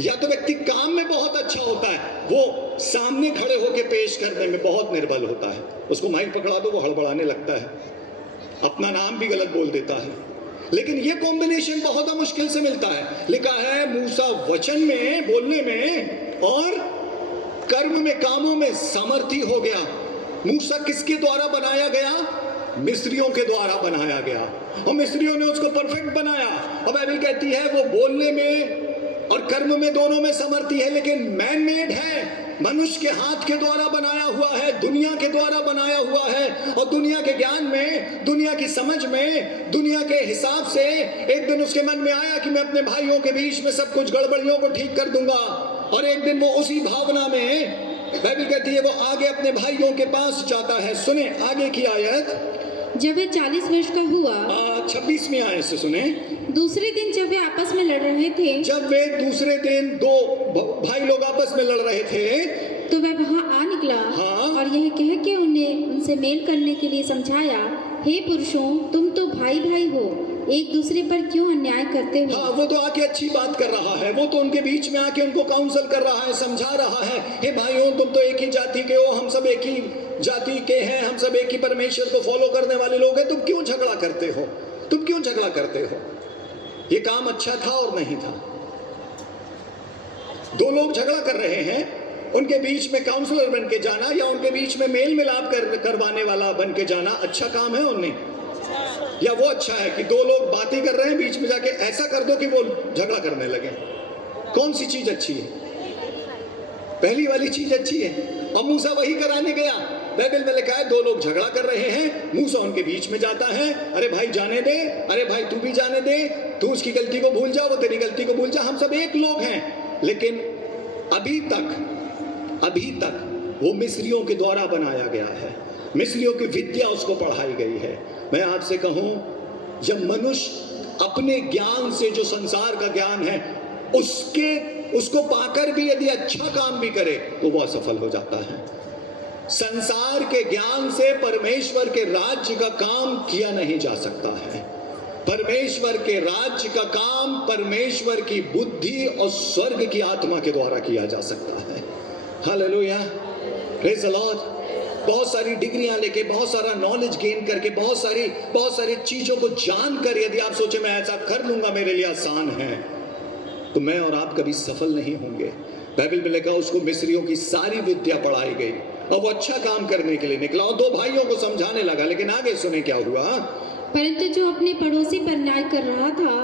या तो व्यक्ति काम में बहुत अच्छा होता है, वो सामने खड़े होकर पेश करने में बहुत निर्बल होता है। उसको माइक पकड़ा दो वो हड़बड़ाने लगता है, अपना नाम भी गलत बोल देता है। लेकिन ये कॉम्बिनेशन बहुत मुश्किल से मिलता है। लिखा है मूसा वचन में, बोलने में और कर्म में, कामों में सामर्थी हो गया। मूसा किसके द्वारा बनाया गया? मिस्रियों के द्वारा बनाया गया, और मिस्रियों ने उसको परफेक्ट बनाया। और बाइबल कहती है वो बोलने में और कर्म में दोनों में समर्थी है, लेकिन मैन मेड है, मनुष्य के हाथ के द्वारा बनाया हुआ है, दुनिया के द्वारा बनाया हुआ है। और दुनिया के ज्ञान में, दुनिया की समझ में, दुनिया के हिसाब से एक दिन उसके मन में आया कि मैं अपने भाइयों के बीच में सब कुछ गड़बड़ियों को ठीक कर दूंगा। और एक दिन वो उसी भावना में, बाइबल कहती है, वो आगे अपने भाइयों के पास जाता है। सुने आगे की आयत, जब वे 40 वर्ष का हुआ, 26वीं आयत से सुने। दूसरे दिन जब वे आपस में लड़ रहे थे, जब वे दूसरे दिन दो भाई लोग आपस में लड़ रहे थे, तो वह वहां आ निकला। हाँ। और यह कह के उन्हें उनसे मेल करने के लिए समझाया, हे पुरुषों, तुम तो भाई भाई हो, एक दूसरे पर क्यों अन्याय करते हो। हाँ, वो तो आके अच्छी बात कर रहा है, वो तो उनके बीच में आके उनको काउंसल कर रहा है, समझा रहा है, हे भाइयों तुम तो एक ही जाति के हो, हम सब एक ही जाति के हैं, हम सब एक ही परमेश्वर को फॉलो करने वाले लोग हैं, तुम क्यों झगड़ा करते हो, तुम क्यों झगड़ा करते हो। ये काम अच्छा था और नहीं था। दो लोग झगड़ा कर रहे हैं, उनके बीच में काउंसलर बन के जाना या उनके बीच में मेल मिलाप करवाने वाला बन के जाना अच्छा काम है और नहीं? या वो अच्छा है कि दो लोग बातें कर रहे हैं, बीच में जाके ऐसा कर दो कि वो झगड़ा करने लगे? कौन सी चीज अच्छी है? पहली वाली चीज अच्छी है। और मूसा वही कराने गया। बाइबल में लिखा है दो लोग झगड़ा कर रहे हैं, मूसा उनके बीच में जाता है, अरे भाई जाने दे, अरे भाई तू भी जाने दे, तू उसकी गलती को भूल जा, वो तेरी गलती को भूल जा, हम सब एक लोग हैं। लेकिन अभी तक वो मिस्रियों के द्वारा बनाया गया है, मिस्रियों की विद्या उसको पढ़ाई गई है। मैं आपसे कहूं, जब मनुष्य अपने ज्ञान से, जो संसार का ज्ञान है, उसको पाकर भी यदि अच्छा काम भी करे तो वो असफल हो जाता है। संसार के ज्ञान से परमेश्वर के राज्य का काम किया नहीं जा सकता है। परमेश्वर के राज्य का काम परमेश्वर की बुद्धि और स्वर्ग की आत्मा के द्वारा किया जा सकता है। Hallelujah, praise the Lord. बहुत सारी डिग्रियां लेके, बहुत सारा नॉलेज गेन करके, बहुत सारी चीजों को जानकर यदि आप सोचे मैं ऐसा कर लूंगा, मेरे लिए आसान है, तो मैं और आप कभी सफल नहीं होंगे। बाइबल में लिखा उसको मिस्रियों की सारी विद्या पढ़ाई गई और वो अच्छा काम करने के लिए निकला और दो भाइयों को समझाने लगा। लेकिन आगे सुने क्या हुआ। परंतु जो अपने पड़ोसी पर न्याय कर रहा था,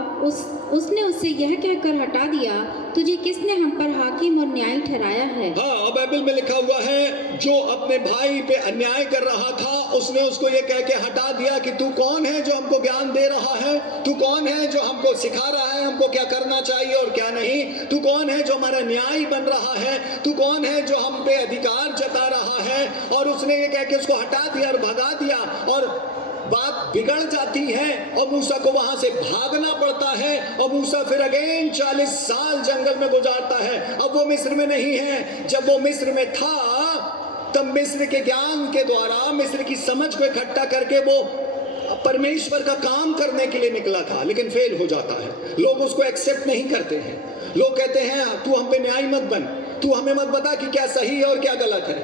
उसने उससे यह कहकर हटा दिया, तुझे किसने हम पर हाकिम और न्यायी ठहराया है। हाँ, बाइबल में लिखा हुआ है जो अपने भाई पे अन्याय कर रहा था, उसने उसको ये कह के हटा दिया कि तू कौन है जो हमको ज्ञान दे रहा है, तू कौन है जो हमको सिखा रहा है हमको क्या करना चाहिए और क्या नहीं, तू कौन है जो हमारा न्यायी बन रहा है, तू कौन है जो हम पे अधिकार जता रहा है। और उसने ये कह के उसको हटा दिया और भगा दिया। और बात बिगड़ जाती है और मूसा को वहां से भागना पड़ता है और मूसा फिर अगेन 40 साल जंगल में गुजारता है। अब वो मिस्र में नहीं है। जब वो मिस्र में था तब मिस्र के ज्ञान के द्वारा, मिस्र की समझ को इकट्ठा करके वो परमेश्वर का काम करने के लिए निकला था, लेकिन फेल हो जाता है। लोग उसको एक्सेप्ट नहीं करते हैं। लोग कहते हैं तू हम पे न्याय मत बन, तू हमें मत बता कि क्या सही है और क्या गलत है,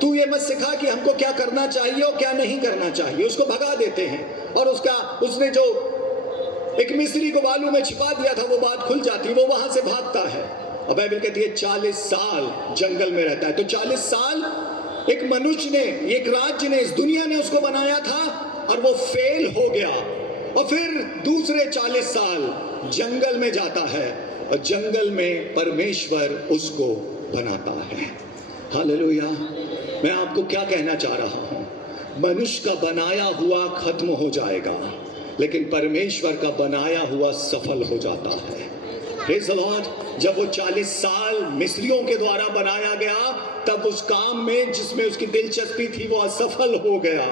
तू ये मत सिखा कि हमको क्या करना चाहिए और क्या नहीं करना चाहिए। उसको भगा देते हैं और उसने जो एक मिस्री को बालू में छिपा दिया था वो बात खुल जाती, वो वहां से भागता है। और बाइबल कहती है 40 साल जंगल में रहता है। तो 40 साल एक मनुष्य ने, एक राज्य ने, इस दुनिया ने उसको बनाया था और वो फेल हो गया। और फिर दूसरे 40 साल जंगल में जाता है और जंगल में परमेश्वर उसको बनाता है। हालेलुया। मैं आपको क्या कहना चाह रहा हूं, मनुष्य का बनाया हुआ खत्म हो जाएगा, लेकिन परमेश्वर का बनाया हुआ सफल हो जाता है। Praise the Lord. जब वो 40 साल मिस्रियों के द्वारा बनाया गया तब उस काम में जिसमें उसकी दिलचस्पी थी वो असफल हो गया।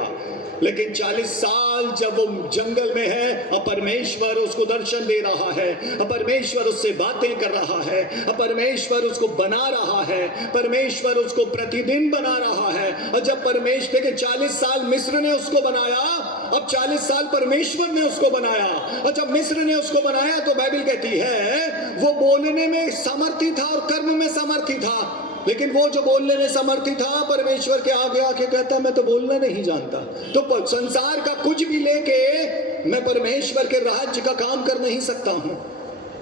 लेकिन 40 साल जब वो जंगल में है और परमेश्वर उसको दर्शन दे रहा है, और परमेश्वर उससे बातें कर रहा है, और परमेश्वर उसको बना रहा है, परमेश्वर उसको प्रतिदिन बना रहा है। और जब परमेश्वर के 40 साल मिस्र ने उसको बनाया, अब 40 साल परमेश्वर ने उसको बनाया। और जब मिस्र ने उसको बनाया तो बाइबल कहती है वो बोलने में समर्थी था और कर्म में समर्थी था। लेकिन वो जो बोलने में समर्थी था परमेश्वर के आगे आके कहता मैं तो बोलना नहीं जानता। तो संसार का कुछ भी लेके मैं परमेश्वर के राज्य का काम कर नहीं सकता हूं।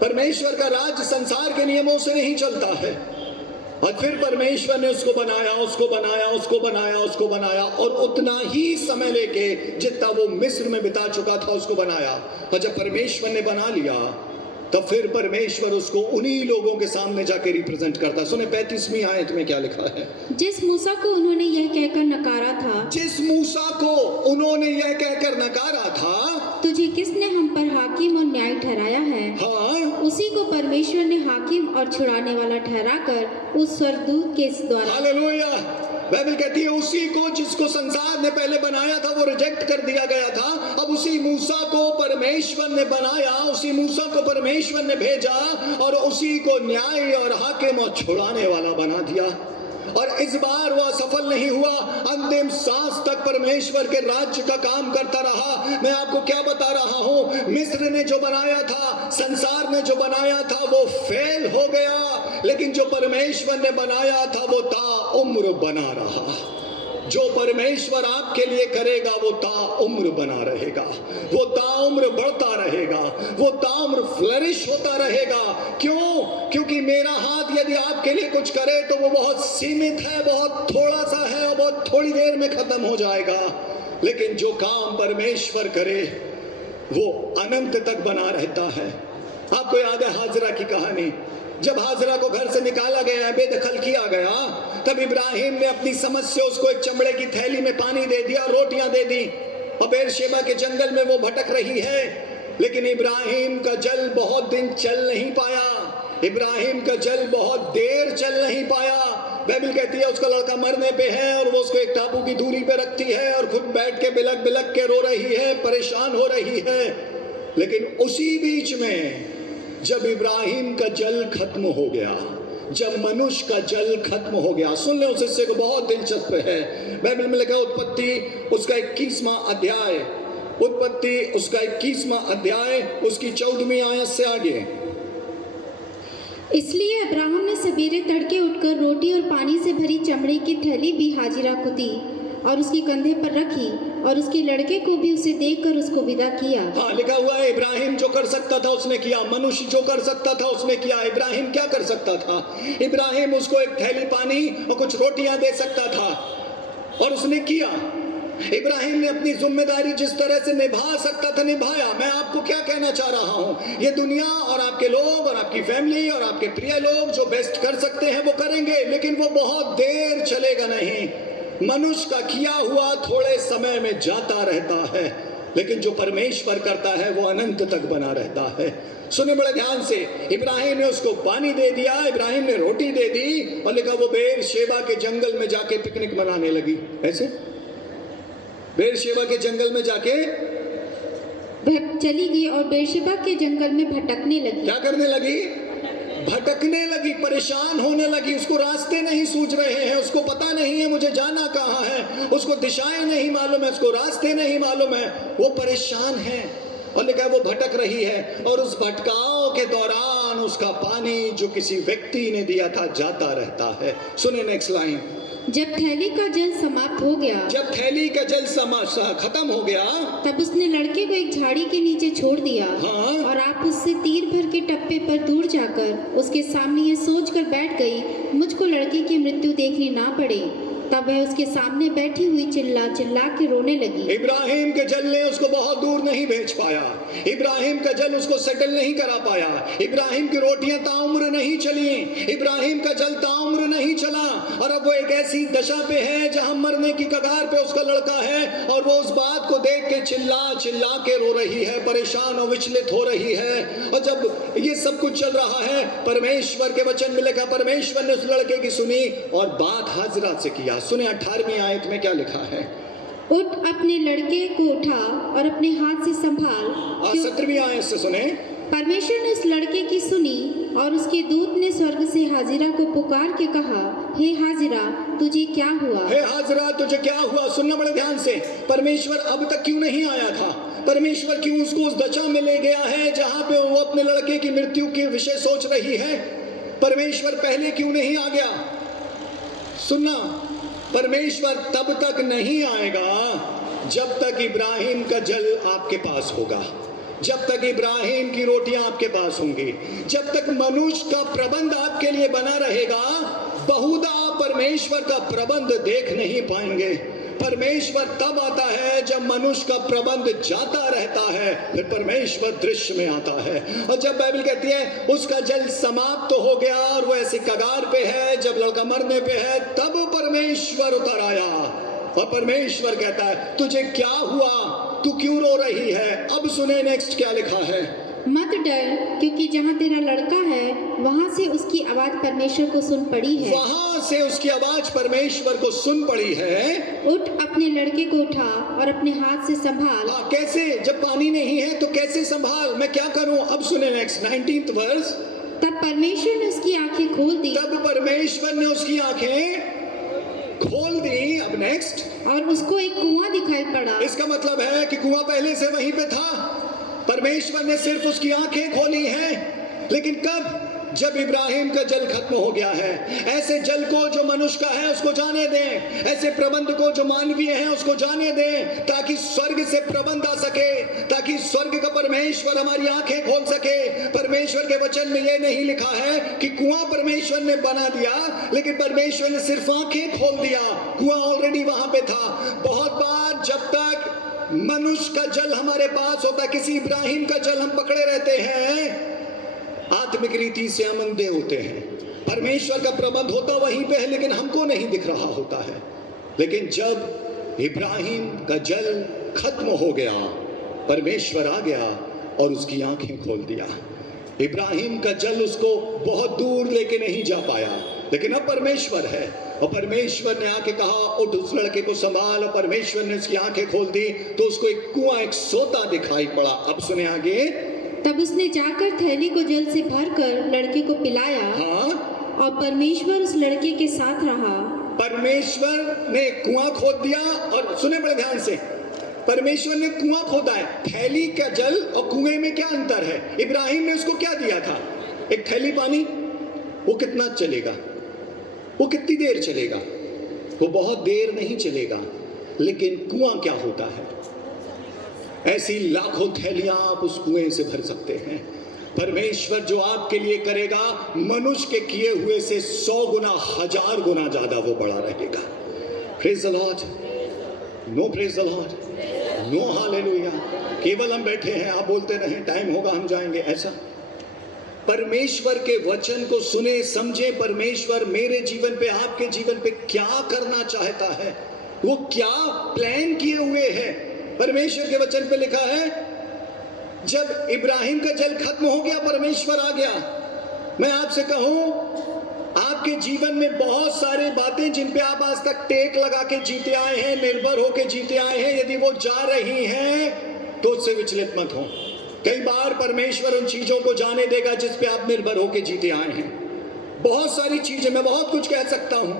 परमेश्वर का राज्य संसार के नियमों से नहीं चलता है। और फिर परमेश्वर ने उसको बनाया, उसको बनाया, उसको बनाया, उसको बनाया, और उतना ही समय लेके जितना वो मिस्र में बिता चुका था उसको बनाया। और जब परमेश्वर ने बना लिया तब फिर परमेश्वर उसको उन्हीं लोगों के सामने जाके रिप्रेजेंट करता। सुने 35वीं आयत में क्या लिखा है। जिस मूसा को उन्होंने यह कहकर नकारा था, जिस मूसा को उन्होंने यह कहकर नकारा था, तुझे किसने हम पर हाकिम और न्याय ठहराया है, हाँ, उसी को परमेश्वर ने हाकिम और छुड़ाने वाला ठहराकर उस स्वर्गदूत के द्वारा। हालेलुया। बाइबल कहती है उसी को जिसको संसार ने पहले बनाया था वो रिजेक्ट कर दिया गया था, अब उसी मूसा को परमेश्वर ने बनाया, उसी मूसा को परमेश्वर ने भेजा और उसी को न्याय और हाकिम और छुड़ाने वाला बना दिया। और इस बार वह सफल नहीं हुआ, अंतिम सांस तक परमेश्वर के राज्य का काम करता रहा। मैं आपको क्या बता रहा हूं, मिस्र ने जो बनाया था, संसार ने जो बनाया था वो फेल हो गया, लेकिन जो परमेश्वर ने बनाया था वो ताउम्र बना रहा। जो परमेश्वर आपके लिए करेगा वो ताउम्र बना रहेगा, वो ताउम्र बढ़ता रहेगा, वो ताउम्र फ्लरिश होता रहेगा। क्यों? क्योंकि मेरा हाथ यदि आपके लिए कुछ करे तो वो बहुत सीमित है, बहुत थोड़ा सा है और बहुत थोड़ी देर में खत्म हो जाएगा। लेकिन जो काम परमेश्वर करे वो अनंत तक बना रहता है। आपको याद है हाजरा की कहानी, जब हाजरा को घर से निकाला गया, बेदखल किया गया, तब इब्राहिम ने अपनी समझ से उसको एक चमड़े की थैली में पानी दे दिया, रोटियां दे दी, और बेरशेबा के जंगल में वो भटक रही है। लेकिन इब्राहिम का जल बहुत दिन चल नहीं पाया, इब्राहिम का जल बहुत देर चल नहीं पाया। बाइबल कहती है उसका लड़का मरने पे है और वो उसको एक टापू की दूरी पे रखती है और खुद बैठ के बिलक बिलक के रो रही है, परेशान हो रही है। लेकिन उसी बीच में जब इब्राहिम का जल खत्म हो गया, जब मनुष्य का जल खत्म हो गया, सुन ले उस हिस्से को, बहुत दिलचस्प है। बाइबल में लिखा उत्पत्ति उसका 21वां अध्याय, उत्पत्ति उसका 21वां अध्याय उसकी 14वीं आयत से आगे। इसलिए अब्राहम ने सवेरे तड़के उठकर रोटी और पानी से भरी चमड़े की थैली भी हाजिरा को दी और उसके कंधे पर रखी, और उसके लड़के को भी उसे देखकर उसको विदा किया। हाँ, लिखा हुआ है इब्राहिम जो कर सकता था उसने किया, मनुष्य जो कर सकता था उसने किया। इब्राहिम क्या कर सकता था? इब्राहिम उसको एक थैली पानी और कुछ रोटियां दे सकता था, और उसने किया। इब्राहिम ने अपनी जिम्मेदारी जिस तरह से निभा सकता था निभाया। मैं आपको क्या कहना चाह रहा हूं, ये दुनिया और आपके लोग और आपकी फैमिली और आपके प्रिय लोग जो बेस्ट कर सकते हैं वो करेंगे, लेकिन वो बहुत देर चलेगा नहीं। मनुष्य का किया हुआ थोड़े समय में जाता रहता है, लेकिन जो परमेश्वर करता है वो अनंत तक बना रहता है। सुने बड़े ध्यान से, इब्राहिम ने उसको पानी दे दिया, इब्राहिम ने रोटी दे दी, और लिखा वो बेरशेबा के जंगल में जाके पिकनिक मनाने लगी। ऐसे बेरशेबा के जंगल में जाके वह चली गई और बेरशेबा के जंगल में भटकने लगी। क्या करने लगी? भटकने लगी, परेशान होने लगी। उसको रास्ते नहीं सूझ रहे हैं, उसको पता नहीं है मुझे जाना कहाँ है, उसको दिशाएं नहीं मालूम है, उसको रास्ते नहीं मालूम है, वो परेशान है। और लिखा है वो भटक रही है और उस भटकाव के दौरान उसका पानी जो किसी व्यक्ति ने दिया था जाता रहता है। सुने नेक्स्ट लाइन। जब थैली का जल समाप्त हो गया, जब थैली का जल खत्म हो गया, तब उसने लड़के को एक झाड़ी के नीचे छोड़ दिया। हाँ। और आप उससे तीर भर के टप्पे पर दूर जाकर उसके सामने ये सोचकर बैठ गई, मुझको लड़के की मृत्यु देखनी ना पड़े। तब वह उसके सामने बैठी हुई चिल्ला चिल्ला के रोने लगी। इब्राहिम के जल ने उसको बहुत दूर नहीं भेज पाया, इब्राहिम का जल उसको सेटल नहीं करा पाया, इब्राहिम की रोटियां ताउम्र नहीं चली, इब्राहिम का जल ताउम्र नहीं चला। और अब वो एक ऐसी दशा पे है जहां मरने की कगार पे उसका लड़का है और वो उस बात को देख के चिल्ला चिल्ला के रो रही है, परेशान और विचलित हो रही है। और जब ये सब कुछ चल रहा है, परमेश्वर के वचन में लिखा, परमेश्वर ने उस लड़के की सुनी और बात हाजरा से किया। सुने 18वीं आयत में क्या लिखा है? उठ, अपने लड़के को उठा और अपने हाथ से संभाल। 17वीं आयत से सुने। परमेश्वर ने उस लड़के की सुनी और उसके दूत ने स्वर्ग से हाजिरा को पुकार के कहा, हे हाजिरा, तुझे क्या हुआ? हे हाजिरा, तुझे क्या हुआ? सुनना बड़े ध्यान से। परमेश्वर अब तक क्यों नहीं आया था? परमेश्वर क्यों उसको उस दशा में ले गया है जहां पे वो अपने लड़के की मृत्यु के विषय सोच रही है? परमेश्वर पहले क्यों नहीं आ गया? सुनना, परमेश्वर तब तक नहीं आएगा जब तक इब्राहिम का जल आपके पास होगा, जब तक इब्राहिम की रोटियां आपके पास होंगी, जब तक मनुष्य का प्रबंध आपके लिए बना रहेगा, बहुधा परमेश्वर का प्रबंध देख नहीं पाएंगे। परमेश्वर तब आता है जब मनुष्य का प्रबंध जाता रहता है, फिर परमेश्वर दृश्य में आता है। और जब बाइबल कहती है उसका जल समाप्त तो हो गया और वो ऐसी कगार पे है, जब लड़का मरने पे है, तब परमेश्वर उतर आया और परमेश्वर कहता है तुझे क्या हुआ, तू क्यों रो रही है? अब सुने नेक्स्ट क्या लिखा है। मत डर, क्योंकि जहाँ तेरा लड़का है वहाँ से उसकी आवाज परमेश्वर को सुन पड़ी है। वहां से उसकी आवाज परमेश्वर को सुन पड़ी है। उठ, अपने लड़के को उठा और अपने हाथ से संभाल। कैसे? जब पानी नहीं है तो कैसे संभाल? मैं क्या करूं? अब सुने नेक्स्ट 19th वर्स। तब परमेश्वर ने उसकी आंखें खोल दी। तब परमेश्वर ने उसकी आंखें खोल दी। अब नेक्स्ट। और उसको एक कुआं दिखाई पड़ा। इसका मतलब है कि कुआं पहले से वहीं पे था, परमेश्वर ने सिर्फ उसकी आंखें खोली हैं। लेकिन कब? जब इब्राहिम का जल खत्म हो गया है। ऐसे जल को जो मनुष्य का है उसको जाने दें, ऐसे प्रबंध को जो मानवीय है उसको जाने दें, ताकि स्वर्ग से प्रबंध आ सके, ताकि स्वर्ग का परमेश्वर हमारी आंखें खोल सके। परमेश्वर के वचन में ये नहीं लिखा है कि कुआं परमेश्वर ने बना दिया, लेकिन परमेश्वर ने सिर्फ आंखें खोल दिया। कुआं ऑलरेडी वहां पे था। बहुत बार जब तक मनुष्य का जल हमारे पास होता, किसी इब्राहिम का जल हम पकड़े रहते हैं, आत्मिक रीति से हम अंधे होते हैं। परमेश्वर का प्रबंध होता वहीं पे है, लेकिन हमको नहीं दिख रहा होता है। लेकिन जब इब्राहिम का जल खत्म हो गया, परमेश्वर आ गया और उसकी आंखें खोल दिया। इब्राहिम का जल उसको बहुत दूर लेके नहीं जा पाया, लेकिन अब परमेश्वर है और परमेश्वर ने आके कहा उठ, उस लड़के को संभाल। और परमेश्वर ने उसकी आंखें खोल दी तो उसको एक कुआं, एक सोता दिखाई पड़ा। अब सुने आगे। तब उसने जाकर थैली को जल से भरकर लड़के को पिलाया। हाँ। और परमेश्वर उस लड़के के साथ रहा। परमेश्वर ने कुआं खोद दिया। और सुने बड़े ध्यान से, परमेश्वर ने कुआं खोदा है। थैली का जल और कुएं में क्या अंतर है? इब्राहिम ने उसको क्या दिया था? एक थैली पानी। वो कितना चलेगा? वो कितनी देर चलेगा? वो बहुत देर नहीं चलेगा। लेकिन कुआं क्या होता है? ऐसी लाखों थैलियां आप उस कुएं से भर सकते हैं। परमेश्वर जो आपके लिए करेगा, मनुष्य के किए हुए से 100 गुना, 1000 गुना ज्यादा वो बड़ा रहेगा। Praise the Lord. No praise the Lord, no hallelujah. केवल हम बैठे हैं, आप बोलते रहें, टाइम होगा हम जाएंगे, ऐसा? परमेश्वर के वचन को सुने, समझे। परमेश्वर मेरे जीवन पे, आपके जीवन पे क्या करना चाहता है, वो क्या प्लान किए हुए हैं। परमेश्वर के वचन पे लिखा है जब इब्राहिम का जल खत्म हो गया, परमेश्वर आ गया। मैं आपसे कहूं, आप आपके जीवन में बहुत सारे बातें जिन पे आप आज तक टेक लगा के जीते आए हैं, निर्भर होके जीते आए हैं, यदि वो जा रही हैं तो उससे विचलित मत हो। कई बार परमेश्वर उन चीजों को जाने देगा जिस पे आप निर्भर होके जीते आए हैं। बहुत सारी चीजें, मैं बहुत कुछ कह सकता हूं,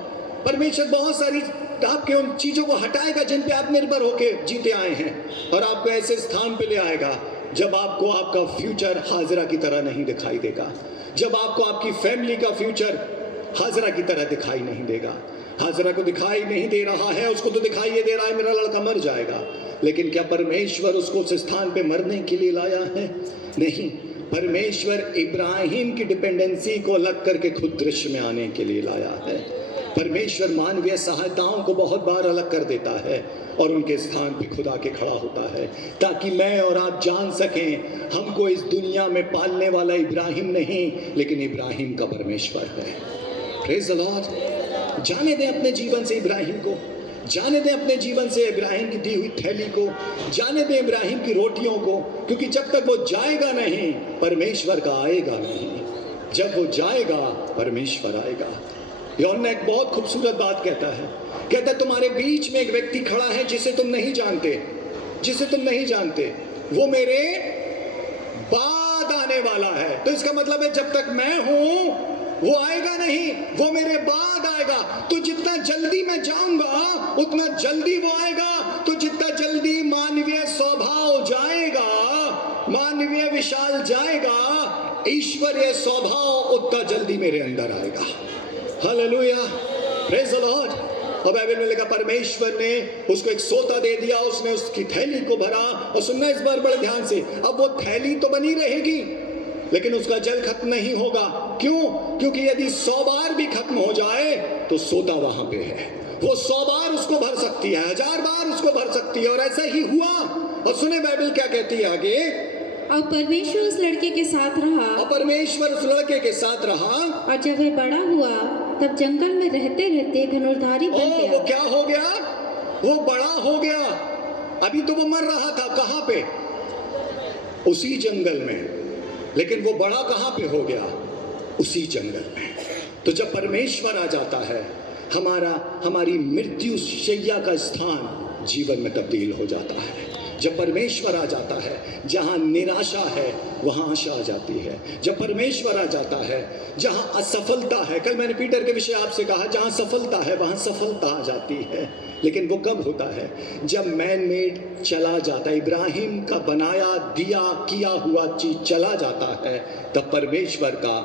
परमेश्वर बहुत सारी आपके उन चीजों को हटाएगा जिन पे आप निर्भर होके जीते आए हैं, और आपको ऐसे स्थान पे ले आएगा जब आपको आपका फ्यूचर हाजरा की तरह नहीं दिखाई देगा, जब आपको आपकी फैमिली का फ्यूचर हाजरा की तरह दिखाई नहीं देगा। हाजरा को दिखाई नहीं दे रहा है, उसको तो दिखाई ये दे रहा है मेरा लड़का मर जाएगा, लेकिन क्या परमेश्वर उसको उस स्थान पे मरने के लिए लाया है? नहीं, परमेश्वर इब्राहिम की डिपेंडेंसी को अलग करके खुद दृश्य में आने के लिए लाया है। परमेश्वर मानवीय सहायताओं को बहुत बार अलग कर देता है और उनके स्थान पे खुदा के खड़ा होता है, ताकि मैं और आप जान सकें हमको इस दुनिया में पालने वाला इब्राहिम नहीं, लेकिन इब्राहिम का परमेश्वर है। Praise the Lord. जाने दें अपने जीवन से इब्राहिम को, जाने दें अपने जीवन से इब्राहिम की दी हुई थैली को, जाने दें इब्राहिम की रोटियों को, क्योंकि जब तक वो जाएगा नहीं परमेश्वर का आएगा नहीं। जब वो जाएगा परमेश्वर आएगा। यूहन्ना एक बहुत खूबसूरत बात कहता है तुम्हारे बीच में एक व्यक्ति खड़ा है जिसे तुम नहीं जानते, जिसे तुम नहीं जानते, वो मेरे बाद आने वाला है। तो इसका मतलब है जब तक मैं हूं वो आएगा नहीं, वो मेरे बाद आएगा। तो जितना जल्दी मैं जाऊंगा उतना जल्दी वो आएगा। तो जितना जल्दी मानवीय स्वभाव जाएगा, मानवीय विशाल जाएगा, ईश्वरीय स्वभाव उतना जल्दी मेरे अंदर आएगा। Hallelujah, praise the Lord. और बाइबल में लिखा परमेश्वर ने उसको एक सोता दे दिया, उसने उसकी थैली को भरा। और सुनना इस बार बड़े ध्यान से, अब वो थैली तो बनी रहेगी लेकिन उसका जल खत्म नहीं होगा। क्यों? क्योंकि यदि 100 बार भी खत्म हो जाए तो सोता वहां पे है, वो 100 बार उसको भर सकती है, 1000 बार उसको भर सकती है। और ऐसा ही हुआ। और सुने बाइबल क्या कहती है आगे, और परमेश्वर उस लड़के के साथ रहा, और परमेश्वर उस लड़के के साथ रहा, और जब वह बड़ा हुआ तब जंगल में रहते रहते धनुर्धारी बन गया। वो क्या हो गया? वो बड़ा हो गया। अभी तो वो मर रहा था, कहां पे? उसी जंगल में। लेकिन वो बड़ा कहां पे हो गया? उसी जंगल में। तो जब परमेश्वर आ जाता है, हमारी मृत्यु शैया का स्थान जीवन में तब्दील हो जाता है। जब परमेश्वर आ जाता है, जहां निराशा है वहां आशा आ जाती है। जब परमेश्वर आ जाता है, जहां असफलता है, कल मैंने पीटर के विषय आपसे कहा, जहां सफलता है वहां सफलता आ जाती है। लेकिन वो कब होता है? जब मैन मेड चला जाता है, इब्राहिम का बनाया दिया किया हुआ चीज चला जाता है, तब परमेश्वर का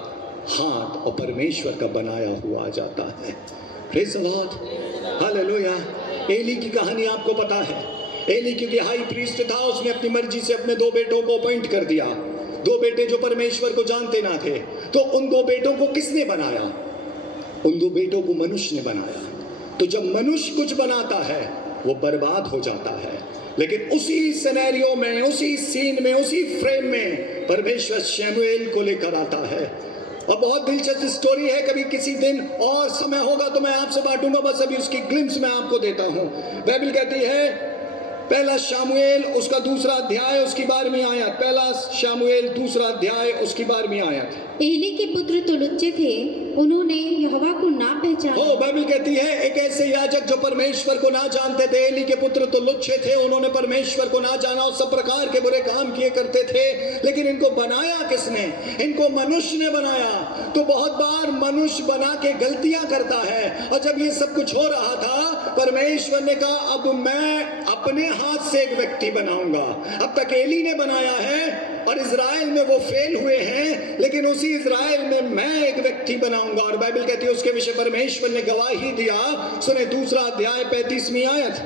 हाथ और परमेश्वर का बनाया हुआ आ जाता है। Praise the Lord, hallelujah. Eli की कहानी आपको पता है। एली क्योंकि हाई प्रीस्ट था, उसने अपनी मर्जी से अपने 2 बेटों को अपॉइंट कर दिया। 2 बेटे जो परमेश्वर को जानते ना थे। तो उन 2 बेटों को किसने बनाया? उन 2 बेटों को मनुष्य ने बनाया। तो जब मनुष्य कुछ बनाता है वो बर्बाद हो जाता है। लेकिन उसी सिनेरियो में, उसी सीन में, उसी फ्रेम में परमेश्वर शमूएल को लेकर आता है। और बहुत दिलचस्प स्टोरी है, कभी किसी दिन और समय होगा तो मैं आपसे बांटूंगा, बस अभी उसकी ग्लिम्स मैं आपको देता हूं। बाइबल कहती है पहला शमूएल उसका 2रा अध्याय उसकी 12वीं आयत, पहला शमूएल 2रा अध्याय उसकी 12वीं आयत। एली के पुत्र तो लुच्चे थे, उन्होंने यहोवा को ना पहचाना। बाइबल कहती है एक ऐसे याजक जो परमेश्वर को ना जानते थे। एली के पुत्र तो लुच्चे थे, उन्होंने परमेश्वर को ना जाना और सब प्रकार के बुरे काम किए करते थे। लेकिन इनको बनाया किसने? इनको मनुष्य ने बनाया। तो बहुत बार मनुष्य बना के गलतियां करता है। और जब ये सब कुछ हो रहा था, परमेश्वर ने कहा अब मैं अपने हाथ से एक व्यक्ति बनाऊंगा। अब तक एली ने बनाया है और इज़राइल में वो फेल हुए हैं, लेकिन उसी इज़राइल में मैं एक व्यक्ति बनाऊंगा। और बाइबल कहती है उसके विषय परमेश्वर ने गवाही दिया। सुने 2रा अध्याय 35वीं आयत।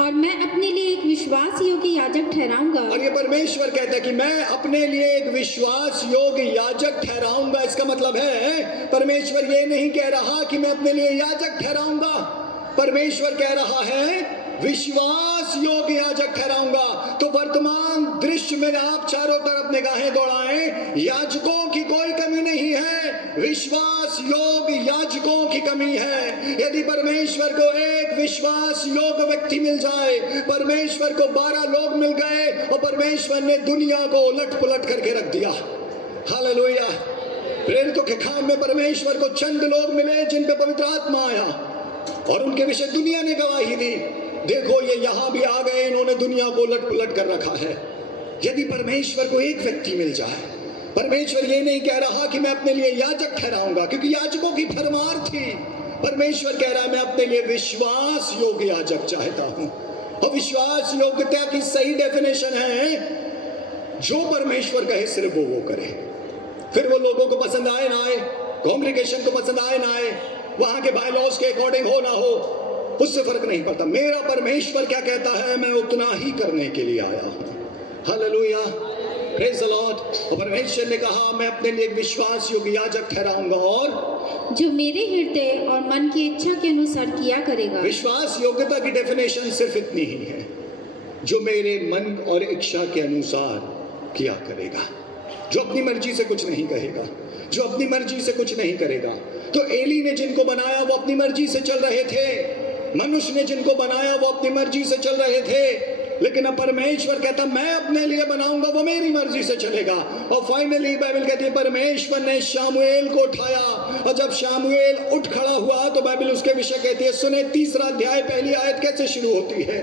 और मैं अपने लिए एक विश्वास योग्य याजक ठहराऊंगा। और ये परमेश्वर कहता है कि मैं अपने लिए एक विश्वास योग्य याजक ठहराऊंगा। इसका मतलब है परमेश्वर ये नहीं कह रहा कि मैं अपने लिए याजक ठहराऊंगा। परमेश्वर कह रहा है विश्वास योग्य याजक ठहराऊंगा। तो वर्तमान दृश्य में आप चारों तरफ निगाहें दौड़ाएं, याजकों की कोई कमी नहीं है, विश्वास योग्य याजकों की कमी है। यदि परमेश्वर को एक विश्वास योग्य व्यक्ति मिल जाए, परमेश्वर को 12 लोग मिल गए और परमेश्वर ने दुनिया को उलट पुलट करके रख दिया। हालेलुया, प्रेरितों के काम में परमेश्वर को चंद लोग मिले जिन पे पवित्र आत्मा आया और उनके विषय दुनिया ने गवाही दी। देखो ये यहां भी आ गए, इन्होंने दुनिया को उलट पुलट कर रखा है। यदि परमेश्वर को एक व्यक्ति मिल जाए, परमेश्वर ये नहीं कह रहा कि मैं अपने लिए याजक ठहराऊंगा, क्योंकि याजकों की भरमार थी। परमेश्वर कह रहा है मैं अपने लिए विश्वास योग्य याजक चाहता हूं। और विश्वास योग्यता की सही डेफिनेशन है जो परमेश्वर कहे सिर्फ वो करे। फिर वो लोगों को पसंद आए ना आए, कांग्रीगेशन को पसंद आए ना आए, वहां के बायलॉज के अकॉर्डिंग हो ना हो, उससे फर्क नहीं पड़ता। मेरा परमेश्वर क्या कहता है मैं उतना ही करने के लिए आया हूं। Hallelujah, praise the Lord. और परमेश्वर ने कहा मैं अपने लिए एक विश्वास योग्य याजक ठहराऊंगा और जो मेरे हृदय और मन की इच्छा के अनुसार किया करेगा। विश्वास योग्यता की डेफिनेशन सिर्फ इतनी ही है, जो मेरे मन और इच्छा के अनुसार किया करेगा, जो अपनी मर्जी से कुछ नहीं कहेगा, जो अपनी मर्जी से कुछ नहीं करेगा। तो एली ने जिनको बनाया वो अपनी मर्जी से चल रहे थे, मनुष्य ने जिनको बनाया वो अपनी मर्जी से चल रहे थे, लेकिन अब परमेश्वर कहता मैं अपने लिए बनाऊंगा, वो मेरी मर्जी से चलेगा। और फाइनली बाइबल कहती है परमेश्वर ने शामुएल को उठाया, और जब शामुएल उठ खड़ा हुआ तो बाइबल उसके विषय कहती है, सुने 3 अध्याय पहली आयत कैसे शुरू होती है।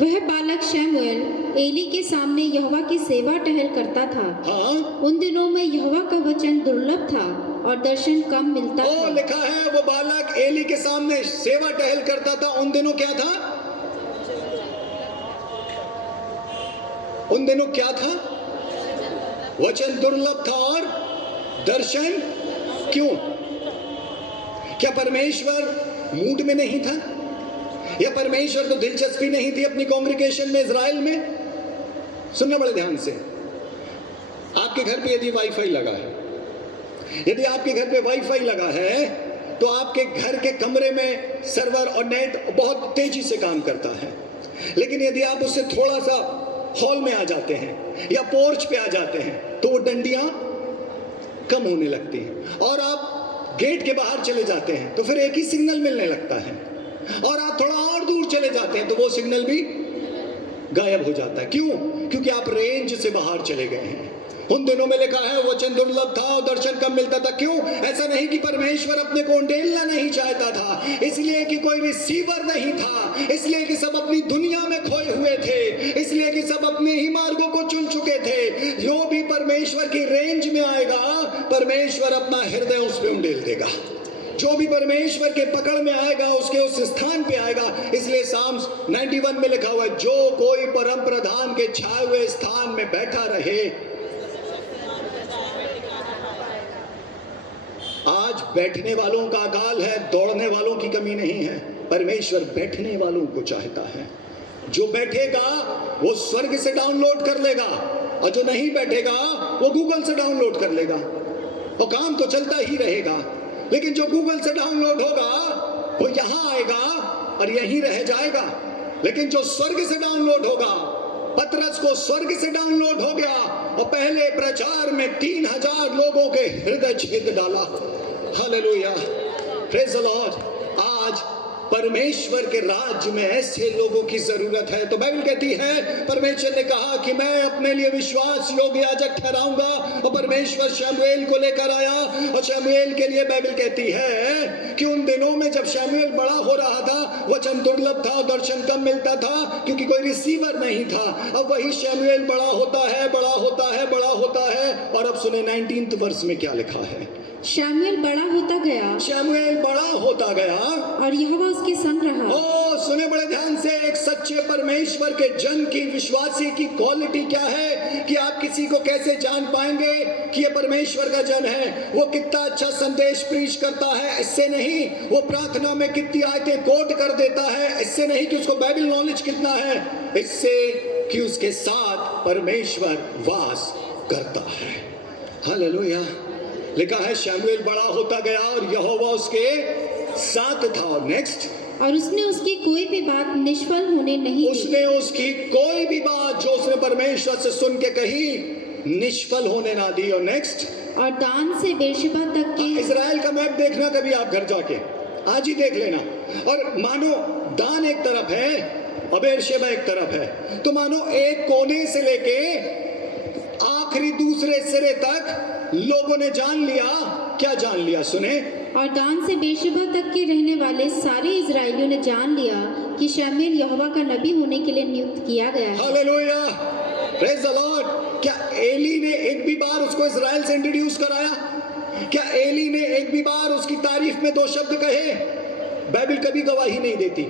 वह बालक शमूएल एली के सामने यहोवा की सेवा टहल करता था। हाँ, उन दिनों में यहोवा का वचन दुर्लभ था और दर्शन कम मिलता था। लिखा है वो बालक एली के सामने सेवा टहल करता था। उन दिनों क्या था? उन दिनों क्या था? वचन दुर्लभ था और दर्शन क्यों? क्या परमेश्वर मूड में नहीं था, या परमेश्वर को दिलचस्पी नहीं थी अपनी कांग्रीगेशन में इजराइल में? सुनना बड़े ध्यान से। आपके घर पे यदि वाईफाई लगा है, यदि आपके घर पे वाईफाई लगा है तो आपके घर के कमरे में सर्वर और नेट बहुत तेजी से काम करता है। लेकिन यदि आप उससे थोड़ा सा हॉल में आ जाते हैं या पोर्च पे आ जाते हैं तो वो डंडियां कम होने लगती हैं, और आप गेट के बाहर चले जाते हैं तो फिर एक ही सिग्नल मिलने लगता है, और आप थोड़ा और दूर चले जाते हैं तो वो सिग्नल भी गायब हो जाता है। क्यों? क्योंकि आप रेंज से बाहर चले गए हैं। उन दिनों में लिखा है वचन दुर्लभ था और दर्शन कम मिलता था। क्यों? ऐसा नहीं कि परमेश्वर अपने को उंडेलना नहीं चाहता था, इसलिए कि कोई रिसीवर नहीं था, इसलिए कि सब अपनी दुनिया में खोए हुए थे, इसलिए कि सब अपने ही मार्गों को चुन चुके थे। जो भी परमेश्वर की रेंज में आएगा परमेश्वर अपना हृदय उस पर उंडेल देगा। जो भी परमेश्वर के पकड़ में आएगा उसके उस स्थान पे आएगा। इसलिए साम्स 91 में लिखा हुआ है, जो कोई परम प्रधान के छाए हुए स्थान में बैठा रहे। आज बैठने वालों का अकाल है, दौड़ने वालों की कमी नहीं है। परमेश्वर बैठने वालों को चाहता है। जो बैठेगा वो स्वर्ग से डाउनलोड कर लेगा, और जो नहीं बैठेगा वो गूगल से डाउनलोड कर लेगा, और काम तो चलता ही रहेगा। लेकिन जो गूगल से डाउनलोड होगा वो यहां आएगा और यहीं रह जाएगा। लेकिन जो स्वर्ग से डाउनलोड होगा, पतरस को स्वर्ग से डाउनलोड हो गया और पहले प्रचार में 3000 लोगों के हृदय छेद डाला। Hallelujah, praise the Lord. आज परमेश्वर के राज्य में ऐसे लोगों की जरूरत है। तो बाइबल कहती है परमेश्वर ने कहा कि मैं अपने लिए विश्वास योग्य याजक ठहराऊंगा, और परमेश्वर शमूएल को लेकर आया। और शमूएल के लिए बाइबल कहती है कि उन दिनों में जब शमूएल बड़ा हो रहा था वचन दुर्लभ था, दर्शन कम मिलता था, क्योंकि कोई रिसीवर नहीं था। अब वही शमूएल बड़ा होता है, बड़ा होता है, बड़ा होता है। और अब सुने 19th वर्ष में क्या लिखा है। शमूएल बड़ा होता गया, शमूएल बड़ा होता गया और यहोवा उसके संग रहा। ओ सुने बड़े ध्यान से, एक सच्चे परमेश्वर के जन की, विश्वासी की क्वालिटी क्या है कि आप किसी को कैसे जान पाएंगे कि ये परमेश्वर का जन है। वो कितना अच्छा संदेश प्रीच करता है, इससे नहीं। वो प्रार्थना में कितनी आयतें कोट कर देता है, इससे नहीं कि उसको बाइबल नॉलेज कितना है, इससे कि उसके साथ परमेश्वर वास करता है। हालेलुया। लिखा है शमूएल बड़ा होता गया और यहोवा उसके साथ था। नेक्स्ट, और उसने उसकी कोई भी बात निष्फल होने नहीं दी। उसने उसकी कोई भी बात जो उसने परमेश्वर से सुन के कही निष्फल होने ना दी। और नेक्स्ट, और दान से बेरशेबा तक के। इजराइल का मैप देखना कभी आप घर जाके, आज ही देख लेना। और मानो दान एक तरफ है और बेरशेबा एक तरफ है, तो मानो एक कोने से लेके आखिरी दूसरे सिरे तक लोगों ने जान लिया क्या जान लिया? सुने। और दान से बेशुबा तक के रहने वाले सारे इजरायलियों ने जान लिया कि शमूएल यहोवा का नबी होने के लिए नियुक्त किया गया है। Hallelujah, praise the Lord. क्या एली ने एक भी बार उसको इजराइल से इंट्रोड्यूस कराया? क्या एली ने एक भी बार उसकी तारीफ में 2 शब्द कहे? बाइबल कभी गवाही नहीं देती।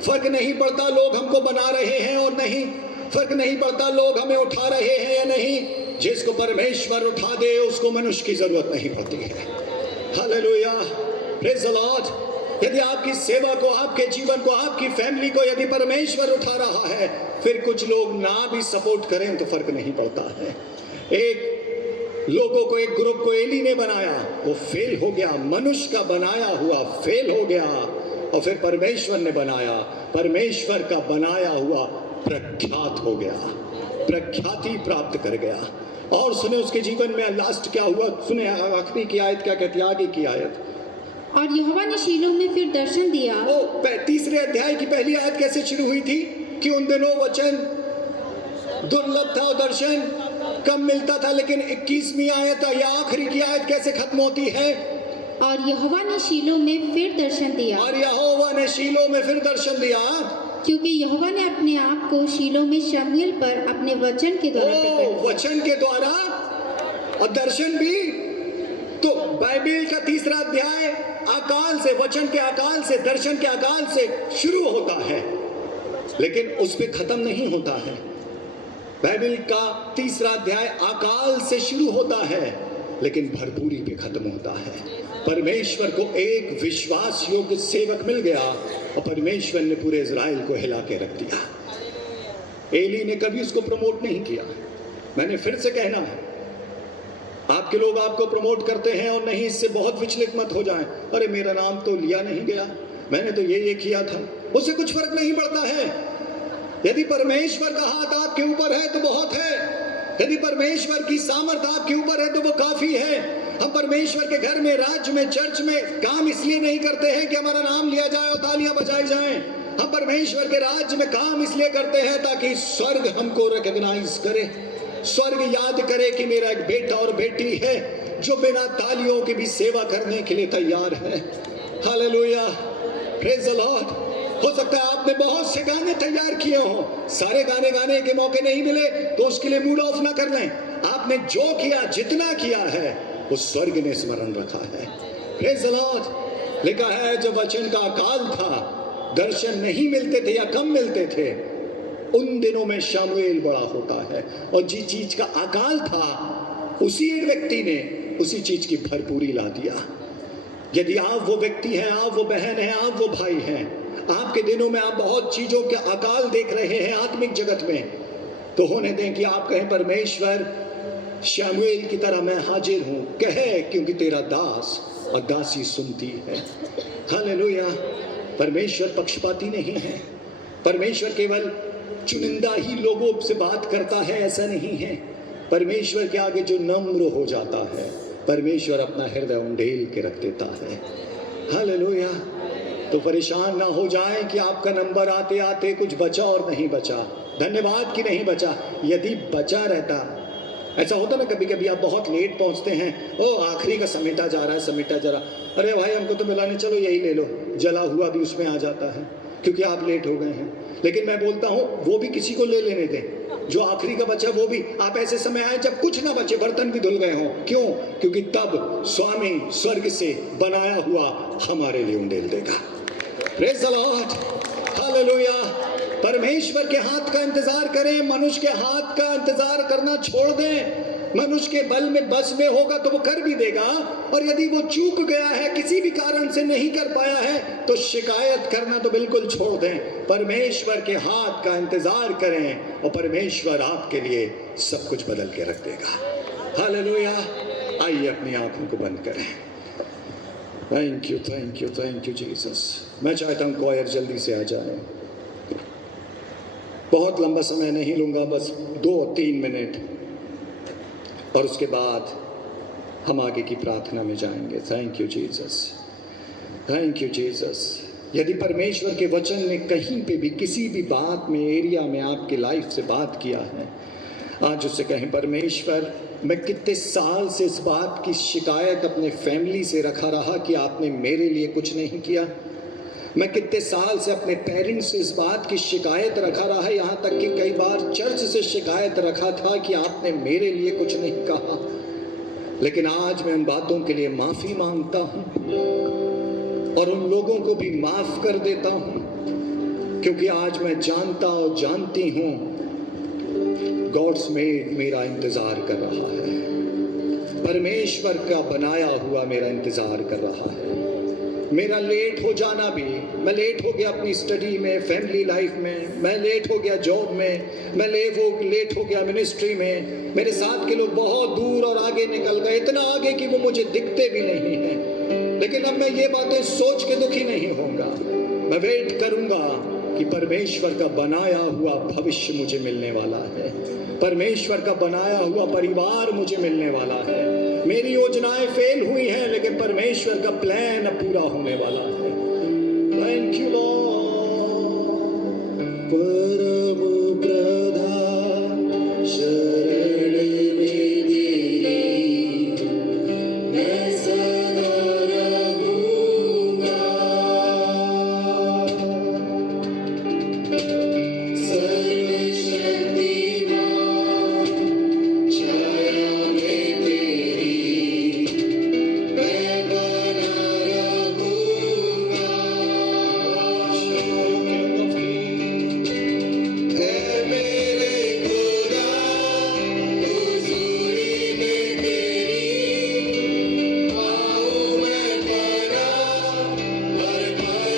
फर्क नहीं पड़ता लोग हमको बना रहे हैं और नहीं, फर्क नहीं पड़ता लोग हमें उठा रहे हैं या नहीं, जिसको परमेश्वर उठा दे उसको मनुष्य की जरूरत नहीं पड़ती है। Hallelujah, praise the Lord. यदि आपकी सेवा को, आपके जीवन को, आपकी फैमिली को यदि परमेश्वर उठा रहा है, फिर कुछ लोग ना भी सपोर्ट करें तो फर्क नहीं पड़ता है। एक लोगों को, एक ग्रुप को एली ने बनाया, वो फेल हो गया, मनुष्य का बनाया हुआ फेल हो गया, और फिर परमेश्वर ने बनाया, परमेश्वर का बनाया हुआ प्रख्यात हो गया, प्रख्याति प्राप्त कर गया। और सुने उसके जीवन में लास्ट क्या हुआ? सुने आखिरी की आयत क्या कहती है, आगे की आयत। और यहोवा ने शीलो में फिर दर्शन दिया। वो 3 अध्याय की पहली आयत कैसे शुरू हुई थी कि उन दिनों वचन दुर्लभ था और दर्शन कम मिलता था, लेकिन 21वीं आयत या आखिरी की आयत कैसे खत्म होती है? और यहोवा ने शीलो में फिर दर्शन दिया। और यहोवा ने शीलो में फिर दर्शन दिया, क्योंकि यहोवा ने अपने आप को शीलो में शमूएल पर अपने वचन के द्वारा प्रकट किया। वचन के द्वारा और दर्शन भी। तो बाइबल का 3 अध्याय अकाल से, वचन के अकाल से, दर्शन के अकाल से शुरू होता है, लेकिन उस पे खत्म नहीं होता है। बाइबल का 3 अध्याय अकाल से शुरू होता है, लेकिन भरपूरी पे खत्म होता है। परमेश्वर को एक विश्वास योग्य सेवक मिल गया और परमेश्वर ने पूरे इजराइल को हिला के रख दिया। एली ने कभी उसको प्रमोट नहीं किया। मैंने फिर से कहना है, आपके लोग आपको प्रमोट करते हैं और नहीं, इससे बहुत विचलित मत हो जाएं। अरे मेरा नाम तो लिया नहीं गया, मैंने तो ये किया था, उससे कुछ फर्क नहीं पड़ता है। यदि परमेश्वर का हाथ आपके ऊपर है तो बहुत है, यदि परमेश्वर की सामर्थ आपके ऊपर है तो वो काफी है। हम परमेश्वर के घर में, राज्य में, चर्च में काम इसलिए नहीं करते हैं कि हमारा नाम लिया जाए और तालियां बजाई जाएं। हम परमेश्वर के राज्य में काम इसलिए करते हैं ताकि स्वर्ग हमको रिकॉग्नाइज करे, स्वर्ग याद करे कि मेरा एक बेटा और बेटी है जो बिना तालियों के भी सेवा करने के लिए तैयार है। Hallelujah, praise the Lord. हो सकता है आपने बहुत से गाने तैयार किए हों, सारे गाने गाने के मौके नहीं मिले तो उसके लिए मूड ऑफ ना कर लें। आपने जो किया, जितना किया है, उस स्वर्ग ने स्मरण रखा है। Praise the Lord. लिखा है जब वचन का अकाल था, दर्शन नहीं मिलते थे या कम मिलते थे, उन दिनों में शमूएल बड़ा होता है। और जिस चीज का अकाल था, उसी एक व्यक्ति ने उसी चीज की भरपूरी ला दिया। यदि आप वो व्यक्ति हैं, आप वो बहन हैं, आप वो भाई हैं, आपके दिनों में आप बहुत चीजों के अकाल देख रहे हैं आत्मिक जगत में, तो होने दें कि आप कहें परमेश्वर शमूएल की तरह मैं हाजिर हूं, कहे क्योंकि तेरा दास और दासी सुनती है। हालेलुया। परमेश्वर पक्षपाती नहीं है, परमेश्वर केवल चुनिंदा ही लोगों से बात करता है ऐसा नहीं है। परमेश्वर के आगे जो नम्र हो जाता है, परमेश्वर अपना हृदय उंडेल के रख देता है। हालेलुया। तो परेशान ना हो जाए कि आपका नंबर आते आते कुछ बचा और नहीं बचा, धन्यवाद कि नहीं बचा। यदि बचा रहता, ऐसा होता ना कभी कभी आप बहुत लेट पहुंचते हैं, ओ आखिरी का समेटा जा रहा है, समेटा जा रहा, अरे भाई हमको तो मिला नहीं, चलो यही ले लो, जला हुआ भी उसमें आ जाता है क्योंकि आप लेट हो गए हैं। लेकिन मैं बोलता हूँ वो भी किसी को ले लेने दें, जो आखिरी का बचा वो भी। आप ऐसे समय आए जब कुछ ना बचे, बर्तन भी धुल गए हों, क्यों? क्योंकि तब स्वामी स्वर्ग से बनाया हुआ हमारे लिए उंडेल देगा। Praise the Lord, hallelujah. परमेश्वर के हाथ का इंतजार करें, मनुष्य के हाथ का इंतजार करना छोड़ दें। मनुष्य के बल में बस में होगा तो वो कर भी देगा, और यदि वो चूक गया है, किसी भी कारण से नहीं कर पाया है, तो शिकायत करना तो बिल्कुल छोड़ दें। परमेश्वर के हाथ का इंतजार करें और परमेश्वर आपके लिए सब कुछ बदल के रख देगा। हालेलुया। आइए अपनी आंखों को बंद करें। Thank you, thank you, thank you Jesus. मैं चाहता हूँ क्वायर जल्दी से आ जाए। बहुत लंबा समय नहीं लूँगा, बस 2-3 मिनट, और उसके बाद हम आगे की प्रार्थना में जाएंगे। Thank you Jesus, thank you Jesus. यदि परमेश्वर के वचन ने कहीं पे भी किसी भी बात में, एरिया में आपकी लाइफ से बात किया है, आज उससे कहें, परमेश्वर मैं कितने साल से इस बात की शिकायत अपने फैमिली से रखा रहा कि आपने मेरे लिए कुछ नहीं किया। मैं कितने साल से अपने पेरेंट्स से इस बात की शिकायत रखा रहा है, यहाँ तक कि कई बार चर्च से शिकायत रखा था कि आपने मेरे लिए कुछ नहीं कहा। लेकिन आज मैं उन बातों के लिए माफ़ी मांगता हूँ और उन लोगों को भी माफ़ कर देता हूँ, क्योंकि आज मैं जानता और जानती हूँ गॉड्स मेड मेरा इंतज़ार कर रहा है, परमेश्वर का बनाया हुआ मेरा इंतज़ार कर रहा है। मेरा लेट हो जाना भी, मैं लेट हो गया अपनी स्टडी में, फैमिली लाइफ में, मैं लेट हो गया जॉब में, मैं लेट हो गया मिनिस्ट्री में, मेरे साथ के लोग बहुत दूर और आगे निकल गए, इतना आगे कि वो मुझे दिखते भी नहीं हैं। लेकिन अब मैं ये बातें सोच के दुखी नहीं होऊंगा, मैं वेट करूंगा कि परमेश्वर का बनाया हुआ भविष्य मुझे मिलने वाला है, परमेश्वर का बनाया हुआ परिवार मुझे मिलने वाला है। मेरी योजनाएं फेल हुई हैं, लेकिन परमेश्वर का प्लान अब पूरा होने वाला है। Thank you Lord. परम प्रधान शरण में तेरी मैं सदा रहूंगा, सर्वशक्तिमान छाया में तेरी मैं बना रहूंगा। ऐ मेरे खुदा हुजूरी में तेरी आऊं मैं पड़ा हर पल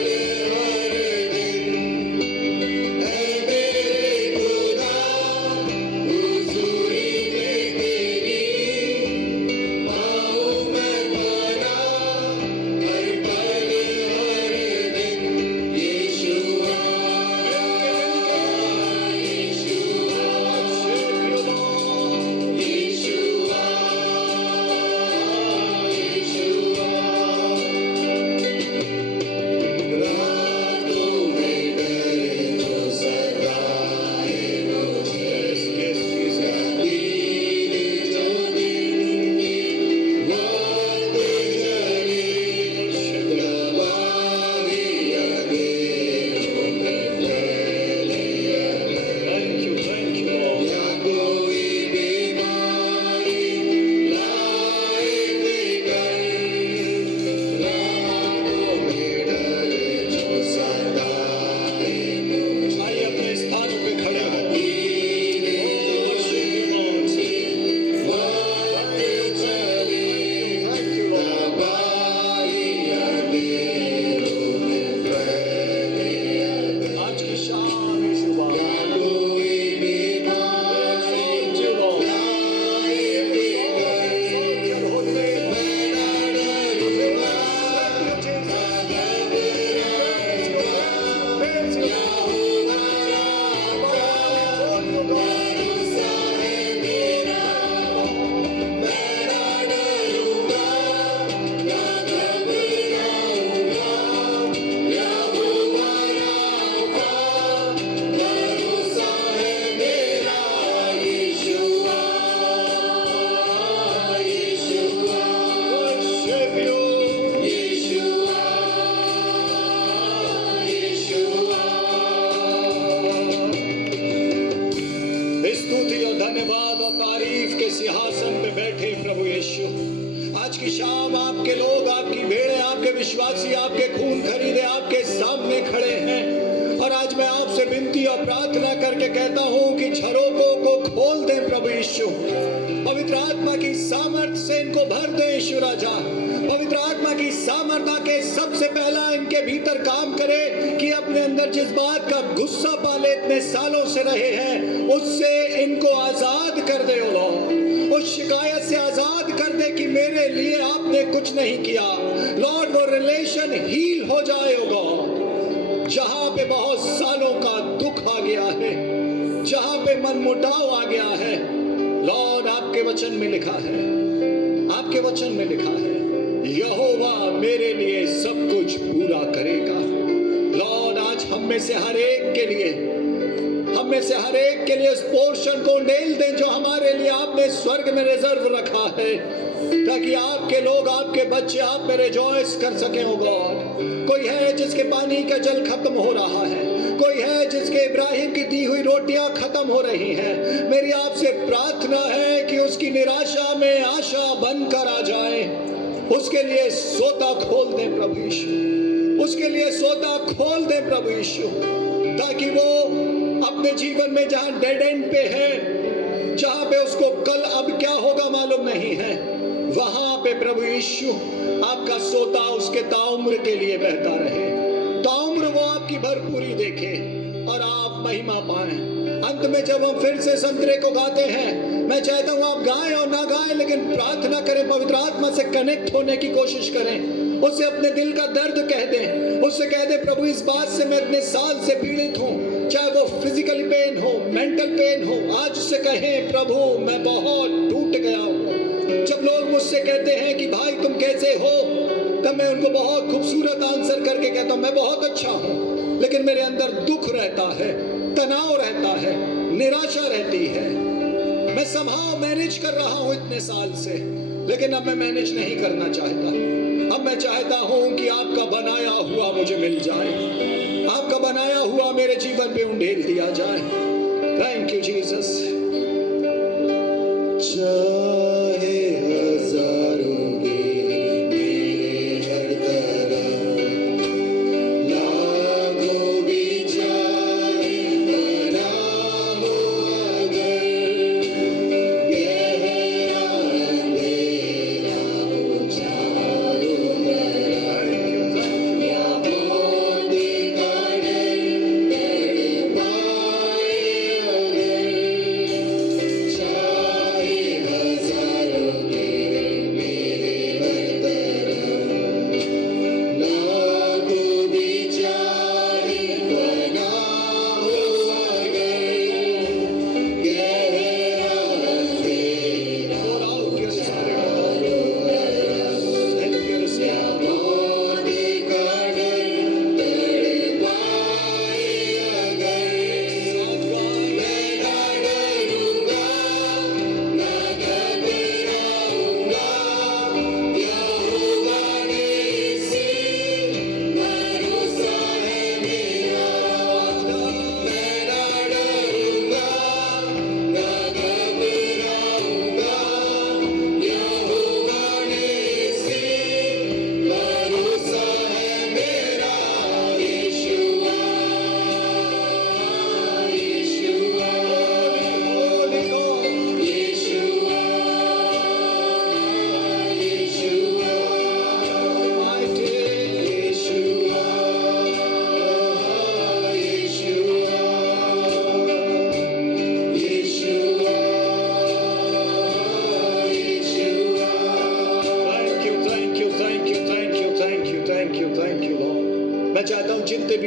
हर दिन। ऐ मेरे खुदा हुजूरी में तेरी आऊं मैं पड़ा हर पल हर दिन। यीशुआ रातों में डरे जो सताए मुझे, दीन जो दिन की बात चली, दबाई अंधेरों में फैली या कोई बीमारी लाए फिकर, रातों में डरे जो सताए मुझे। आइए अपने स्थानों पे खड़े हो। आज की शाम यीशुआ स्तुति और धन्यवाद और तारीफ के सिंहासन पे बैठे प्रभु यीशु, आज की शाम आपके लोग, आपकी भेड़ें, आपके विश्वासी, आपके खून खरीदे आपके सामने खड़े हैं। और आज मैं आपसे विनती और प्रार्थना करके कहता हूँ कि झरोकों को खोल दें प्रभु यीशु, पवित्र आत्मा की सामर्थ्य से इनको भर दें यीशु राजा। पवित्र आत्मा की सामर्थ्य के सबसे पहला इनके भीतर काम करे कि अपने अंदर जिस बात का गुस्सा पाले इतने सालों से रहे हैं, उससे इनको आजाद कर दे ओ लॉर्ड। उस शिकायत से आजाद कर दे कि मेरे लिए आपने कुछ नहीं किया। लॉर्ड वो रिलेशन हील हो जाए ओ गॉड, जहां पे बहुत सालों का दुख आ गया है, जहां पे मनमुटाव आ गया है। लॉर्ड आपके वचन में लिखा है, आपके वचन में लिखा है, यहोवा मेरे लिए सब कुछ पूरा करेगा। लॉर्ड आज हम में से हर एक के लिए, हम में से हर एक के लिए उस पोर्शन को उंडेल दें जो हमारे लिए आपने स्वर्ग में रिजर्व रखा है, ताकि आपके लोग, आपके बच्चे आप में रिजॉइस कर सकें। ओ गॉड, कोई है जिसके पानी का जल खत्म हो रहा है, कोई है जिसके इब्राहिम की दी हुई रोटियां खत्म हो रही हैं। मेरी आपसे प्रार्थना है कि उसकी निराशा में आशा बनकर आ जाए। उसके लिए सोता खोल दें प्रभु यीशु, उसके लिए सोता खोल दें प्रभु यीशु, ताकि वो अपने जीवन में जहां डेड एंड पे है, जहां पे उसको कल अब क्या होगा मालूम नहीं है, वहां पे प्रभु यीशु आपका सोता उसके ताउम्र के लिए बहता रहे। ताउम्र वो आपकी भरपूरी देखे और आप महिमा पाएं। अंत में जब हम फिर से संतरे को गाते हैं, मैं चाहता हूं आप गाएं और ना गाएं, लेकिन प्रार्थना करें, पवित्र आत्मा से कनेक्ट होने की कोशिश करें। उससे अपने दिल का दर्द कह दें, उससे कह दें प्रभु इस बात से मैं इतने साल से पीड़ित हूं, चाहे वो फिजिकली पेन हो, मेंटल पेन हो। आज उससे कहें प्रभु मैं बहुत टूट गया हूं। जब लोग मुझसे कहते हैं कि भाई तुम कैसे हो, तब मैं उनको बहुत खूबसूरत आंसर करके कहता हूं मैं बहुत अच्छा हूं, लेकिन मेरे अंदर दुख रहता है, तनाव रहता है, निराशा रहती है। मैं समहाउ मैनेज कर रहा हूं इतने साल से, लेकिन अब मैं मैनेज नहीं करना चाहता। अब मैं चाहता हूं कि आपका बनाया हुआ मुझे मिल जाए, आपका बनाया हुआ मेरे जीवन पे उंडेल दिया जाए। Thank you Jesus. चाहे हजारों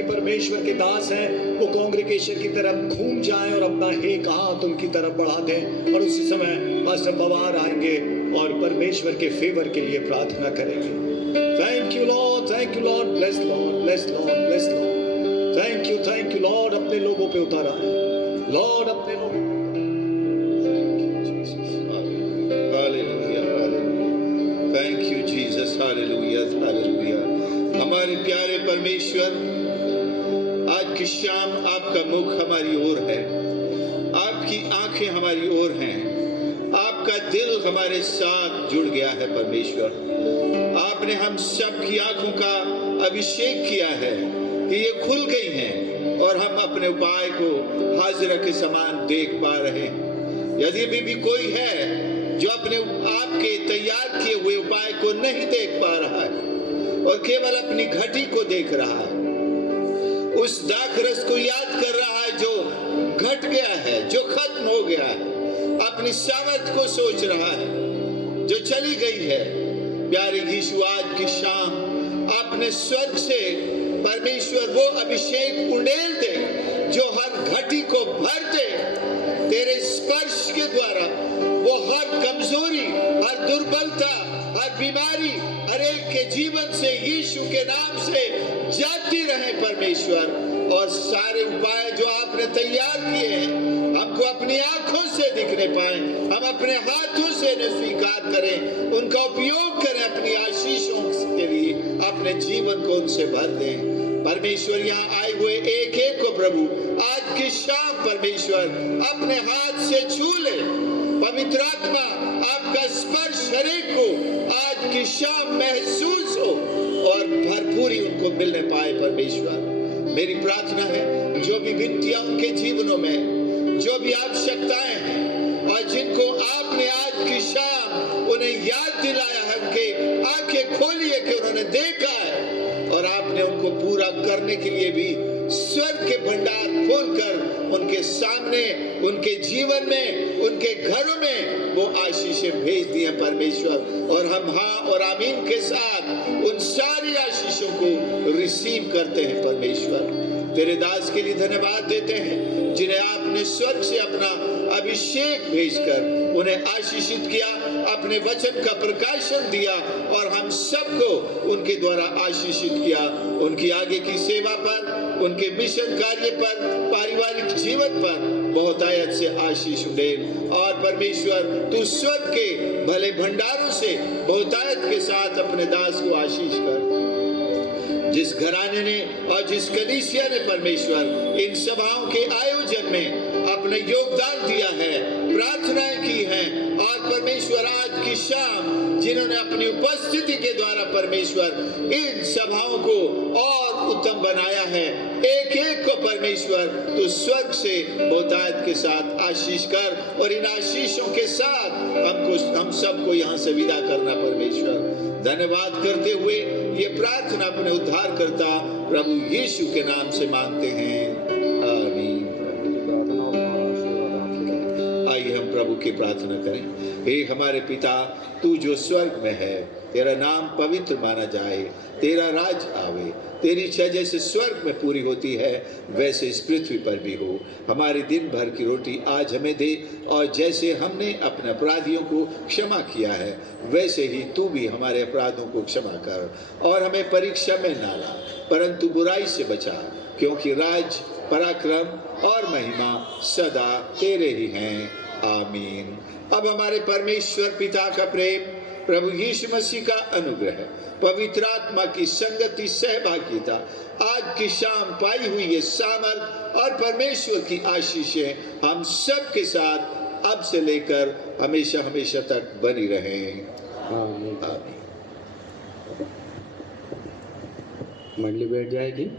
परमेश्वर के दास हैं वो कांग्रेगेशन की तरफ घूम जाएं और अपना एक हाथ उनकी तरफ बढ़ा दें, और उसी समय पास्टर पवार आएंगे और परमेश्वर के फेवर के लिए प्रार्थना करेंगे। Thank you Lord, thank you Lord, bless Lord, bless Lord, bless Lord. Thank you Lord, अपने लोगों पे उतारा है लॉर्ड, अपने लोगों। Thank you Jesus, hallelujah, hallelujah. हमारे प्यारे परमेश्वर, आज की शाम आपका मुख हमारी ओर है, आपकी आंखें हमारी ओर हैं, आपका दिल हमारे साथ जुड़ गया है परमेश्वर। आपने हम सब की आंखों का अभिषेक किया है कि ये खुल गई हैं और हम अपने उपाय को हाजिरा के समान देख पा रहे हैं। यदि भी कोई है जो अपने आपके तैयार किए हुए उपाय को नहीं देख पा रहा है और केवल अपनी घटी को देख रहा है, उस दाखरस को याद कर रहा है जो घट गया है, जो खत्म हो गया है, अपनी सामर्थ को सोच रहा है जो चली गई है, प्यारे यीशु आज की शाम अपने स्वर्ग से परमेश्वर वो अभिषेक उंडेल दे जो हर घटी को भर दे। तेरे स्पर्श के द्वारा वो हर कमजोरी, हर दुर्बलता, हर बीमारी हर एक के जीवन से यीशु के नाम से जाती रहे परमेश्वर, और सारे उपाय जो आपने तैयार किए हैं हमको अपनी आंखों से दिखने पाए, हम अपने हाथों से इन्हें स्वीकार करें, उनका उपयोग करें अपनी आशीषों के लिए, अपने जीवन को उनसे भर दें। परमेश्वर यहाँ आए हुए एक एक को प्रभु आज की शाम परमेश्वर अपने हाथ से छू ले। पवित्र आत्मा आपका स्पर्श हरेक को आज की शाम महसूस हो और भरपूरी उनको मिलने पाए। परमेश्वर मेरी प्रार्थना है जो भी विनतियां उनके जीवनों में, जो भी आवश्यकताएं हैं और जिनको आपने आज की शाम उन्हें याद दिलाया है, उनके आंखें खोली है कि उन्होंने देखा है और आपने उनको पूरा करने के लिए भी स्वर्ग के भंडार खोलकर उनके सामने, उनके जीवन में, उनके घरों में वो आशीषें भेज दी हैं परमेश्वर। और हम हाँ और आमीन के साथ उन सारी आशीषों को रिसीव करते हैं। परमेश्वर तेरे दास के लिए धन्यवाद देते हैं जिन्हें आपने स्वर्ग से अपना अभिषेक भेजकर उन्हें आशीषित किया, अपने वचन का प्रकाशन दिया और हम सबको उनके द्वारा आशीषित किया। उनकी आगे की सेवा पर, उनके मिशन कार्य पर, पारिवारिक जीवन पर बहुतायत से आशीष दे। और परमेश्वर तू स्वर्ग के भले भंडारों से बहुतायत के साथ अपने दास को आशीष कर। जिस घराने ने और जिस कलीसिया ने परमेश्वर इन सभाओं के आयोजन में अपने योगदान दिया है, प्रार्थनाएं की हैं और परमेश्वर आज की शाम जिन्होंने अपनी उपस्थिति के द्वारा परमेश्वर इन सभाओं को और उत्तम बनाया है, एक एक को परमेश्वर तो स्वर्ग से बहुतायत के साथ आशीष कर और इन आशीषों के साथ हम सबको यहाँ से विदा करना। परमेश्वर धन्यवाद करते हुए ये प्रार्थना अपने उद्धारकर्ता प्रभु यीशु के नाम से मांगते हैं, आमीन। आइए हम प्रभु की प्रार्थना करें। हे हमारे पिता, तू जो स्वर्ग में है, तेरा नाम पवित्र माना जाए, तेरा राज आवे, तेरी इच्छा जैसे स्वर्ग में पूरी होती है वैसे इस पृथ्वी पर भी हो। हमारी दिन भर की रोटी आज हमें दे और जैसे हमने अपने अपराधियों को क्षमा किया है वैसे ही तू भी हमारे अपराधों को क्षमा कर और हमें परीक्षा में ना ला परंतु बुराई से बचा, क्योंकि राज, पराक्रम और महिमा सदा तेरे ही हैं, आमीन। अब हमारे परमेश्वर पिता का प्रेम, प्रभु यीशु मसीह का अनुग्रह, पवित्र आत्मा की संगति, सहभागिता, आज की शाम पाई हुई ये सामर्थ और परमेश्वर की आशीषें हम सब के साथ अब से लेकर हमेशा हमेशा तक बनी रहें, आमीन। मंडली बैठ जाएगी।